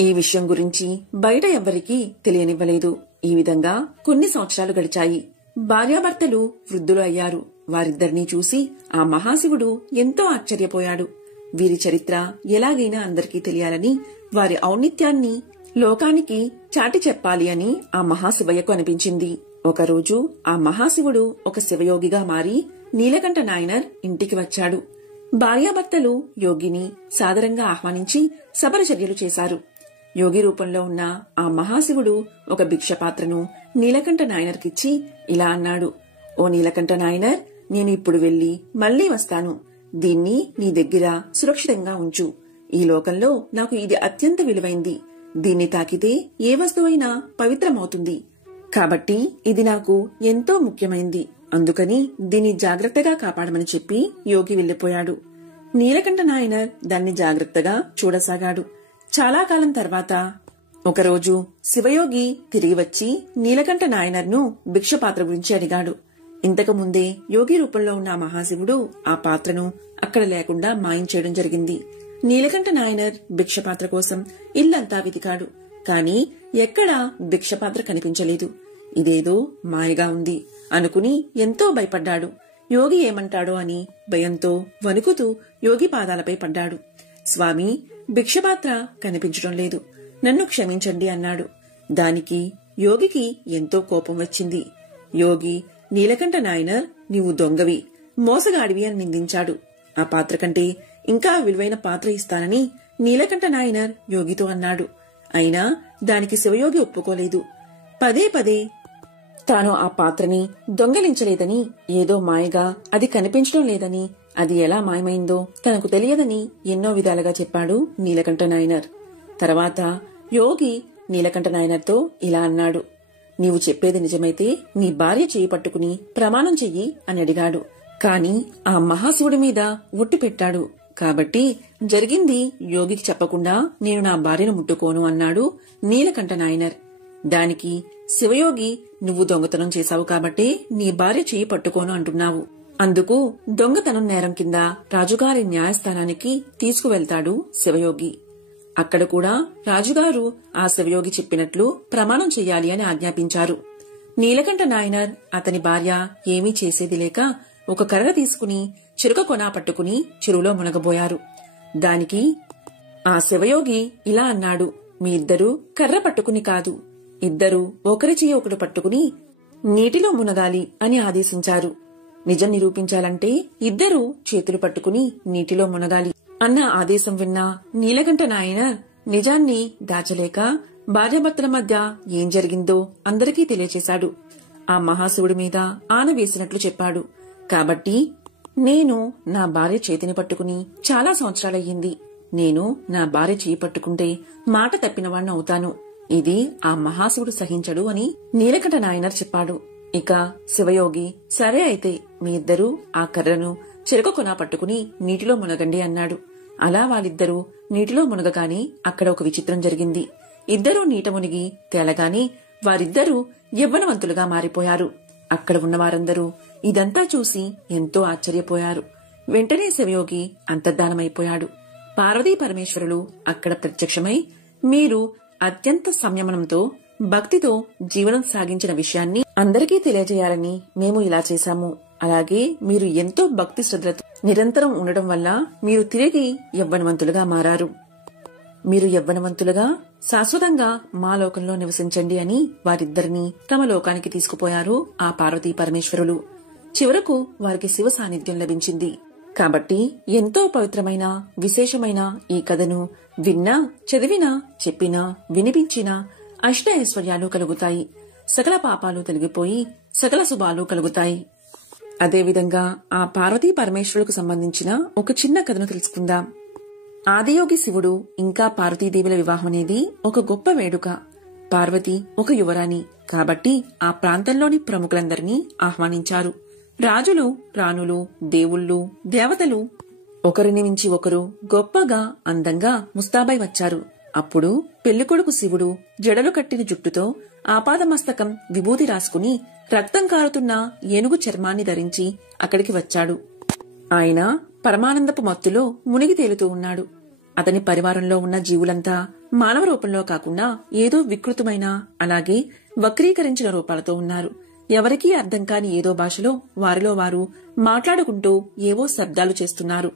ఈ విషయం గురించి బయట ఎవ్వరికీ తెలియనివ్వలేదు. ఈ విధంగా కొన్ని సంవత్సరాలు గడిచాయి. భార్యాభర్తలు వృద్ధులు అయ్యారు. వారిద్దరినీ చూసి ఆ మహాశివుడు ఎంతో ఆశ్చర్యపోయాడు. వీరి చరిత్ర ఎలాగైనా అందరికీ తెలియాలని, వారి ఔన్నిత్యాన్ని లోకానికి చాటి చెప్పాలి అని ఆ మహాశివయ్యకు అనిపించింది. ఒకరోజు ఆ మహాశివుడు ఒక శివయోగిగా మారి నీలకంఠ నాయనర్ ఇంటికి వచ్చాడు. భార్యాభర్తలు యోగిని సాదరంగా ఆహ్వానించి సబరచర్యలు చేశారు. యోగి రూపంలో ఉన్న ఆ మహాశివుడు ఒక భిక్షపాత్రను నీలకంఠ నాయనర్కిచ్చి ఇలా అన్నాడు, ఓ నీలకంఠ నాయనర్, నేను ఇప్పుడు వెళ్లి మళ్లీ వస్తాను. దీన్ని నీ దగ్గర సురక్షితంగా ఉంచు. ఈ లోకంలో నాకు ఇది అత్యంత విలువైంది. దీన్ని తాకితే ఏ వస్తువైనా పవిత్రమవుతుంది. కాబట్టి ఇది నాకు ఎంతో ముఖ్యమైంది. అందుకని దీన్ని జాగ్రత్తగా కాపాడమని చెప్పి యోగి వెళ్లిపోయాడు. నీలకంఠ నాయనర్ దాన్ని జాగ్రత్తగా చూడసాగాడు. చాలా కాలం తర్వాత ఒకరోజు శివయోగి తిరిగి వచ్చి నీలకంఠ నాయనర్ను భిక్షపాత్ర గురించి అడిగాడు. ఇంతకు ముందే యోగి రూపంలో ఉన్న మహాశివుడు ఆ పాత్రను అక్కడ లేకుండా మాయించేయడం జరిగింది. నీలకంఠ నాయనర్ భిక్షపాత్ర కోసం ఇల్లంతా వెతికాడు. కాని ఎక్కడా భిక్షపాత్ర కనిపించలేదు. ఇదేదో మాయగా ఉంది అనుకుని ఎంతో భయపడ్డాడు. యోగి ఏమంటాడో అని భయంతో వణుకుతూ యోగి పాదాలపై పడ్డాడు. స్వామి, భిక్షపాత్ర కనిపించడం లేదు, నన్ను క్షమించండి అన్నాడు. దానికి యోగికి ఎంతో కోపం వచ్చింది. యోగి, నీలకంఠ నాయనర్, నీవు దొంగవి, మోసగాడివి అని నిందించాడు. ఆ పాత్ర కంటే ఇంకా విలువైన పాత్ర ఇస్తానని నీలకంఠ నాయనర్ యోగితో అన్నాడు. అయినా దానికి శివయోగి ఒప్పుకోలేదు. పదే పదే తాను ఆ పాత్రని దొంగలించలేదని, ఏదో మాయగా అది కనిపించడం లేదని, అది ఎలా మాయమైందో తనకు తెలియదని ఎన్నో విధాలుగా చెప్పాడు నీలకంఠ నాయనర్. తర్వాత యోగి నీలకంఠ నాయనర్తో ఇలా అన్నాడు, నీవు చెప్పేది నిజమైతే నీ భార్య చేయి పట్టుకుని ప్రమాణం చెయ్యి అని అడిగాడు. కాని ఆ మహాశివుడి మీద ఒట్టు పెట్టాడు. కాబట్టి జరిగింది యోగికి చెప్పకుండా నేను నా భార్యను ముట్టుకోను అన్నాడు నీలకంఠ నాయనర్. దానికి శివయోగి, నువ్వు దొంగతనం చేశావు కాబట్టే నీ భార్య చేయి పట్టుకోను అంటున్నావు. అందుకు దొంగతనం నేరం కింద రాజుగారి న్యాయస్థానానికి తీసుకువెళ్తాడు శివయోగి. అక్కడ కూడా రాజుగారు ఆ శివయోగి చెప్పినట్లు ప్రమాణం చెయ్యాలి అని ఆజ్ఞాపించారు. నీలకంఠ నాయనర్ అతని భార్య ఏమీ చేసేది లేక ఒక కర్ర తీసుకుని చిరుక కొన పట్టుకుని చెరువులో మునగబోయారు. దానికి ఆ శివయోగి ఇలా అన్నాడు, మీ ఇద్దరూ కర్ర పట్టుకుని కాదు, ఇద్దరూ ఒకరి చెయ్యి ఒకడు పట్టుకుని నీటిలో మునగాలి అని ఆదేశించారు. నిజం నిరూపించాలంటే ఇద్దరూ చేతులు పట్టుకుని నీటిలో మునగాలి అన్న ఆదేశం విన్న నీలకంఠ నాయనర్ నిజాన్ని దాచలేక భార్యాభర్తల మధ్య ఏం జరిగిందో అందరికీ తెలియచేశాడు. ఆ మహాశివుడి మీద ఆన వేసినట్లు చెప్పాడు. కాబట్టి నేను నా భార్య చేతిని పట్టుకుని చాలా సంవత్సరాలయ్యింది. నేను నా భార్య చేయి పట్టుకుంటే మాట తప్పినవాణ్ణి అవుతాను. ఇది ఆ మహాశివుడు సహించడు అని నీలకంఠ నాయనర్ చెప్పాడు. ఇక శివయోగి, సరే అయితే మీ ఇద్దరూ ఆ కర్రను చెరక కొన పట్టుకుని నీటిలో మునగండి అన్నాడు. అలా వాళ్ళిద్దరూ నీటిలో మునగగానే అక్కడ ఒక విచిత్రం జరిగింది. ఇద్దరూ నీట మునిగి తేలగానే వారిద్దరూ యవ్వనవంతులుగా మారిపోయారు. అక్కడ ఉన్న వారందరూ ఇదంతా చూసి ఎంతో ఆశ్చర్యపోయారు. వెంటనే శివయోగి అంతర్ధానమైపోయాడు. పార్వతీ పరమేశ్వరులు అక్కడ ప్రత్యక్షమై, మీరు అత్యంత సంయమనంతో భక్తితో జీవనం సాగించిన విషయాన్ని అందరికీ తెలియజేయాలని మేము ఇలా చేశాము. అలాగే మీరు ఎంతో భక్తి శ్రద్ధలతో నిరంతరం ఉండడం వల్ల మీరు తిరిగి యవ్వనవంతులుగా మారారు. మీరు యవ్వనవంతులుగా శాశ్వతంగా మా లోకంలో నివసించండి అని వారిద్దరినీ తమ లోకానికి తీసుకుపోయారు ఆ పార్వతీ పరమేశ్వరులు. చివరకు వారికి శివ సాన్నిధ్యం లభించింది. కాబట్టి ఎంతో పవిత్రమైన విశేషమైన ఈ కథను విన్నా, చదివినా, చెప్పినా, వినిపించినా అష్ట ఐశ్వర్యాలు కలుగుతాయి. సకల పాపాలు తొలగిపోయి సకల శుభాలు కలుగుతాయి. అదేవిధంగా ఆ పార్వతీ పరమేశ్వరులకు సంబంధించిన ఒక చిన్న కథను తెలుసుకుందాం. ఆదియోగి శివుడు ఇంకా పార్వతీదేవుల వివాహం అనేది ఒక గొప్ప వేడుక. పార్వతి ఒక యువరాణి కాబట్టి ఆ ప్రాంతంలోని ప్రముఖులందరినీ ఆహ్వానించారు. రాజులు, రాణులు, దేవుళ్ళు, దేవతలు ఒకరిని మించి ఒకరు గొప్పగా అందంగా ముస్తాబై వచ్చారు. అప్పుడు పెళ్లికొడుకు శివుడు జడలు కట్టిన జుట్టుతో ఆపాదమస్తకం విభూతి రాసుకుని రక్తం కారుతున్న ఏనుగు చర్మాన్ని ధరించి అక్కడికి వచ్చాడు. ఆయన పరమానందపు మత్తులో మునిగి తేలుతూ ఉన్నాడు. అతని పరివారంలో ఉన్న జీవులంతా మానవ రూపంలో కాకుండా ఏదో వికృతమైన, అలాగే వక్రీకరించిన రూపాలతో ఉన్నారు. ఎవరికీ అర్థం కాని ఏదో భాషలో వారిలో వారు మాట్లాడుకుంటూ ఏవో శబ్దాలు చేస్తున్నారు.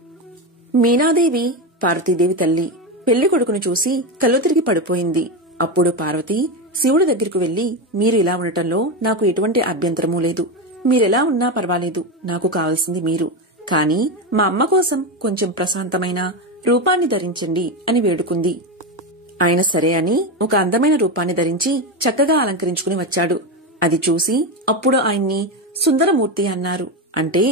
మీనాదేవి పార్వతీదేవి తల్లి పెళ్లి కొడుకును చూసి కళ్ళు తిరిగి పడిపోయింది. అప్పుడు పార్వతి శివుడి దగ్గరకు వెళ్లి, మీరు ఇలా ఉండటంలో నాకు ఎటువంటి అభ్యంతరమూ లేదు. మీరెలా ఉన్నా పర్వాలేదు, నాకు కావలసింది మీరు. కాని మా అమ్మ కోసం కొంచెం ప్రశాంతమైన రూపాన్ని ధరించండి అని వేడుకుంది. ఆయన సరే అని ఒక అందమైన రూపాన్ని ధరించి చక్కగా అలంకరించుకుని వచ్చాడు. అది చూసి అప్పుడు ఆయన్ని సుందరమూర్తి అన్నారు. అంటే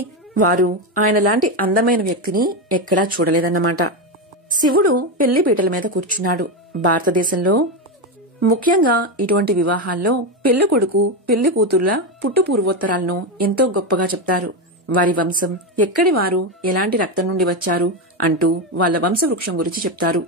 వారు ఆయన లాంటి అందమైన వ్యక్తిని ఎక్కడా చూడలేదన్నమాట. శివుడు పెళ్లి పీటల మీద కూర్చున్నాడు. భారతదేశంలో ముఖ్యంగా ఇటువంటి వివాహాల్లో పెళ్లి కొడుకు పెళ్లి కూతుర్ల పుట్టు పూర్వోత్తరాలను ఎంతో గొప్పగా చెప్తారు. వారి వంశం ఎక్కడి వారు, ఎలాంటి రక్తం నుండి వచ్చారు అంటూ వాళ్ల వంశవృక్షం గురించి చెప్తారు.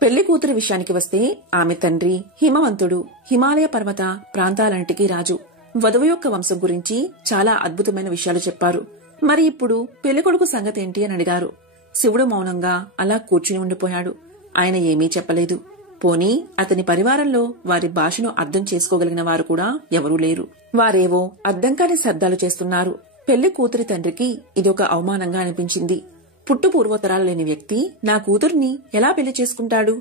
పెళ్లి కూతురి విషయానికి వస్తే ఆమె తండ్రి హిమవంతుడు, హిమాలయ పర్వత ప్రాంతాలంటికి రాజు. వధువు యొక్క వంశం గురించి చాలా అద్భుతమైన విషయాలు చెప్పారు. మరి ఇప్పుడు పెళ్లికొడుకు సంగతేంటి అని అడిగారు. శివుడు మౌనంగా అలా కూర్చుని ఉండిపోయాడు. ఆయన ఏమీ చెప్పలేదు. పోనీ అతని పరివారంలో వారి భాషను అర్థం చేసుకోగలిగిన వారు కూడా ఎవరూ లేరు. వారేవో అర్థం కాని శబ్దాలు చేస్తున్నారు. పెళ్లి కూతురి తండ్రికి ఇదొక అవమానంగా అనిపించింది. పుట్టు పూర్వోత్తరాలు లేని వ్యక్తి నా కూతుర్ని ఎలా పెళ్లి చేసుకుంటాడు?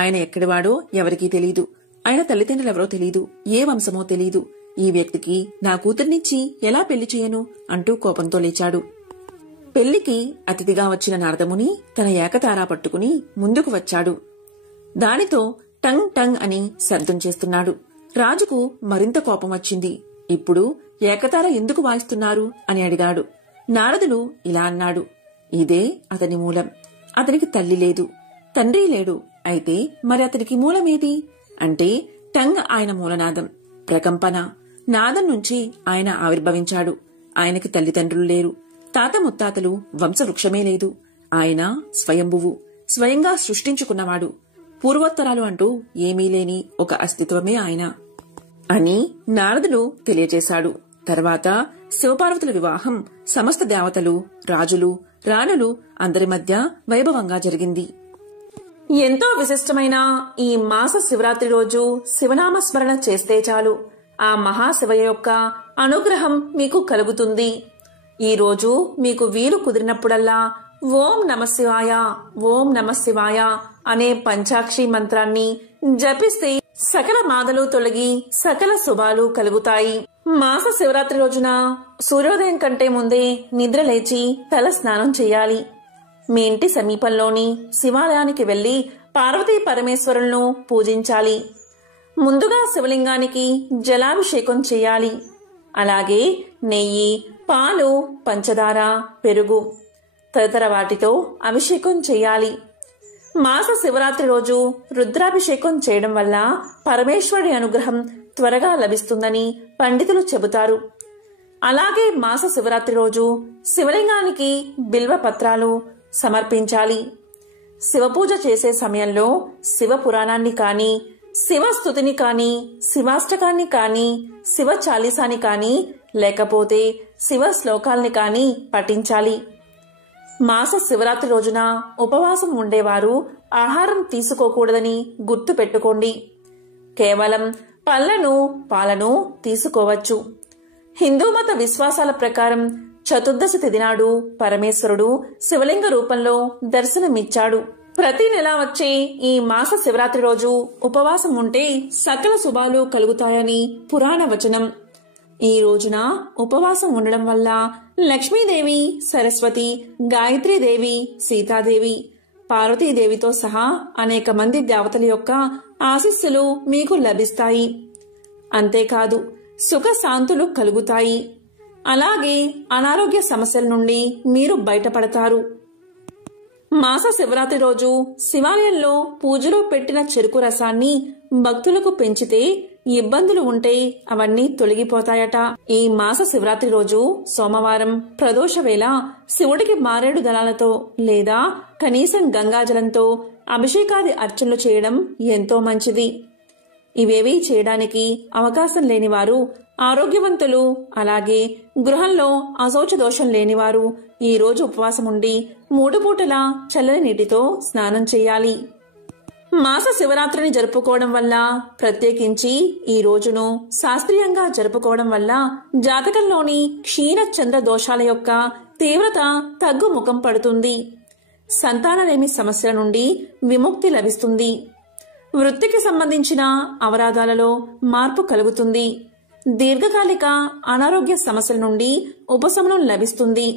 ఆయన ఎక్కడివాడో ఎవరికీ తెలీదు. ఆయన తల్లిదండ్రులెవరో తెలీదు. ఏ వంశమో తెలీదు. ఈ వ్యక్తికి నా కూతుర్నిచ్చి ఎలా పెళ్లి చేయను అంటూ కోపంతో లేచాడు. పెళ్లికి అతిథిగా వచ్చిన నారదముని తన ఏకతారా పట్టుకుని ముందుకు వచ్చాడు. దానితో టంగ్ టంగ్ అని శబ్దం చేస్తున్నాడు. రాజుకు మరింత కోపం వచ్చింది. ఇప్పుడు ఏకతార ఎందుకు వాయిస్తున్నారు అని అడిగాడు. నారదుడు ఇలా అన్నాడు. ఇదే అతని మూలం. అతనికి తల్లి లేదు, తండ్రి లేడు. అయితే మరి అతనికి మూలమేది అంటే టంగ్ ఆయన మూలనాదం, ప్రకంపన. నాదం నుంచి ఆయన ఆవిర్భవించాడు. ఆయనకి తల్లిదండ్రులు లేరు, తాత ముత్తాతలు, వంశవృక్షమే లేదు. ఆయన స్వయంభువు, స్వయంగా సృష్టించుకున్నవాడు. పూర్వోత్తరాలు అంటూ ఏమీ లేని ఒక అస్తిత్వమే ఆయన అని నారదుడు తెలియజేశాడు. తర్వాత శివపార్వతుల వివాహం సమస్త దేవతలు, రాజులు, రాణులు అందరి మధ్య వైభవంగా జరిగింది. ఎంతో విశిష్టమైన ఈ మాస శివరాత్రి రోజు శివనామ స్మరణ చేస్తే చాలు ఆ మహాశివయ్య యొక్క అనుగ్రహం మీకు కలుగుతుంది. ఈ రోజు మీకు వీలు కుదిరినప్పుడల్లా ఓం నమఃశివాయ, ఓం నమఃశివాయ అనే పంచాక్షి మంత్రాన్ని జపిస్తే సకల బాధలు తొలగి సకల శుభాలు కలుగుతాయి. మాస శివరాత్రి రోజున సూర్యోదయం కంటే ముందే నిద్ర లేచి తల స్నానం చేయాలి. మీ ఇంటి సమీపంలోని శివాలయానికి వెళ్లి పార్వతీ పరమేశ్వరులను పూజించాలి. ముందుగా శివలింగానికి జలాభిషేకం చేయాలి. అలాగే నెయ్యి, పాలు, పంచదార, పెరుగు తదితర వాటితో అభిషేకం చేయాలి. మాస శివరాత్రి రోజు రుద్రాభిషేకం చేయడం వల్ల పరమేశ్వరుడి అనుగ్రహం త్వరగా లభిస్తుందని పండితులు చెబుతారు. అలాగే మాస శివరాత్రి రోజు శివలింగానికి బిల్వ పత్రాలు సమర్పించాలి. శివపూజ చేసే సమయంలో శివ పురాణాన్ని కాని, శివస్తుతిని కాని, శివాష్టకాన్ని కాని, శివ చాలీసాని కాని, లేకపోతే శివ శ్లోకాల్ని కాని పఠించాలి. మాస శివరాత్రి రోజున ఉపవాసం ఉండేవారు ఆహారం తీసుకోకూడదని గుర్తు పెట్టుకోండి. కేవలం పళ్లను, పాలను తీసుకోవచ్చు. హిందూ మత విశ్వాసాల ప్రకారం చతుర్దశి తిథి నాడు పరమేశ్వరుడు శివలింగ రూపంలో దర్శనమిచ్చాడు. ప్రతి నెల వచ్చే ఈ మాస శివరాత్రి రోజు ఉపవాసం ఉంటే సకల శుభాలు కలుగుతాయని పురాణ వచనం. ఈ రోజున ఉపవాసం ఉండడం వల్ల లక్ష్మీదేవి, సరస్వతి, గాయత్రీదేవి, సీతాదేవి, పార్వతీదేవితో సహా అనేక మంది దేవతల యొక్క ఆశీస్సులు మీకు లభిస్తాయి. అంతేకాదు సుఖ శాంతులు కలుగుతాయి. అలాగే అనారోగ్య సమస్యల నుండి మీరు బయటపడతారు. మాస శివరాత్రి రోజు శివాలయంలో పూజలో పెట్టిన చెరుకు రసాన్ని భక్తులకు పెంచితే ఇబ్బందులు ఉంటే అవన్నీ తొలగిపోతాయట. ఈ మాస శివరాత్రి రోజు సోమవారం ప్రదోష వేళ శివుడికి మారేడు దళాలతో లేదా కనీసం గంగాజలంతో అభిషేకాది అర్చనలు చేయడం ఎంతో మంచిది. ఇవేవీ చేయడానికి అవకాశం లేనివారు, ఆరోగ్యవంతులు, అలాగే గృహంలో అశౌచ దోషం లేనివారు ఈ రోజు ఉపవాసం ఉండి 3 పూటల చల్లని నీటితో స్నానం చేయాలి. మాస శివరాత్రిని జరుపుకోవడం వల్ల, ప్రత్యేకించి ఈ రోజును శాస్త్రీయంగా జరుపుకోవడం వల్ల జాతకంలోని క్షీణ చంద్ర దోషాల యొక్క తీవ్రత తగ్గుముఖం పడుతుంది. సంతానలేమి సమస్యల నుండి విముక్తి లభిస్తుంది. వృత్తికి సంబంధించిన అవరాధాలలో మార్పు కలుగుతుంది. దీర్ఘకాలిక అనారోగ్య సమస్యల నుండి ఉపశమనం లభిస్తుంది.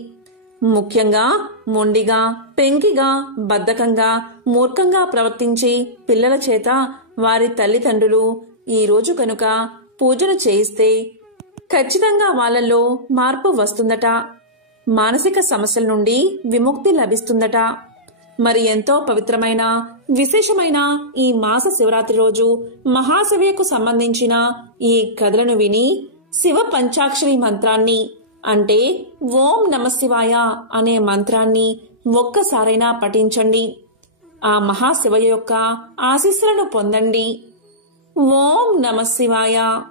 ముఖ్యంగా మొండిగా, పెంకిగా, బద్ధకంగా, మూర్ఖంగా ప్రవర్తించే పిల్లల చేత వారి తల్లిదండ్రులు ఈ రోజు కనుక పూజను చేయిస్తే ఖచ్చితంగా వాళ్ళల్లో మార్పు వస్తుందట. మానసిక సమస్యల నుండి విముక్తి లభిస్తుందట. మరి ఎంతో పవిత్రమైన విశేషమైన ఈ మాస శివరాత్రి రోజు మహాశివయ్యకు సంబంధించిన ఈ కథలను విని శివ పంచాక్షరి మంత్రాన్ని అంటే ఓం నమఃశివాయ అనే మంత్రాన్ని ఒక్కసారైనా పఠించండి. ఆ మహాశివయ్య యొక్క ఆశీస్సులను పొందండి. ఓం నమఃశివాయ.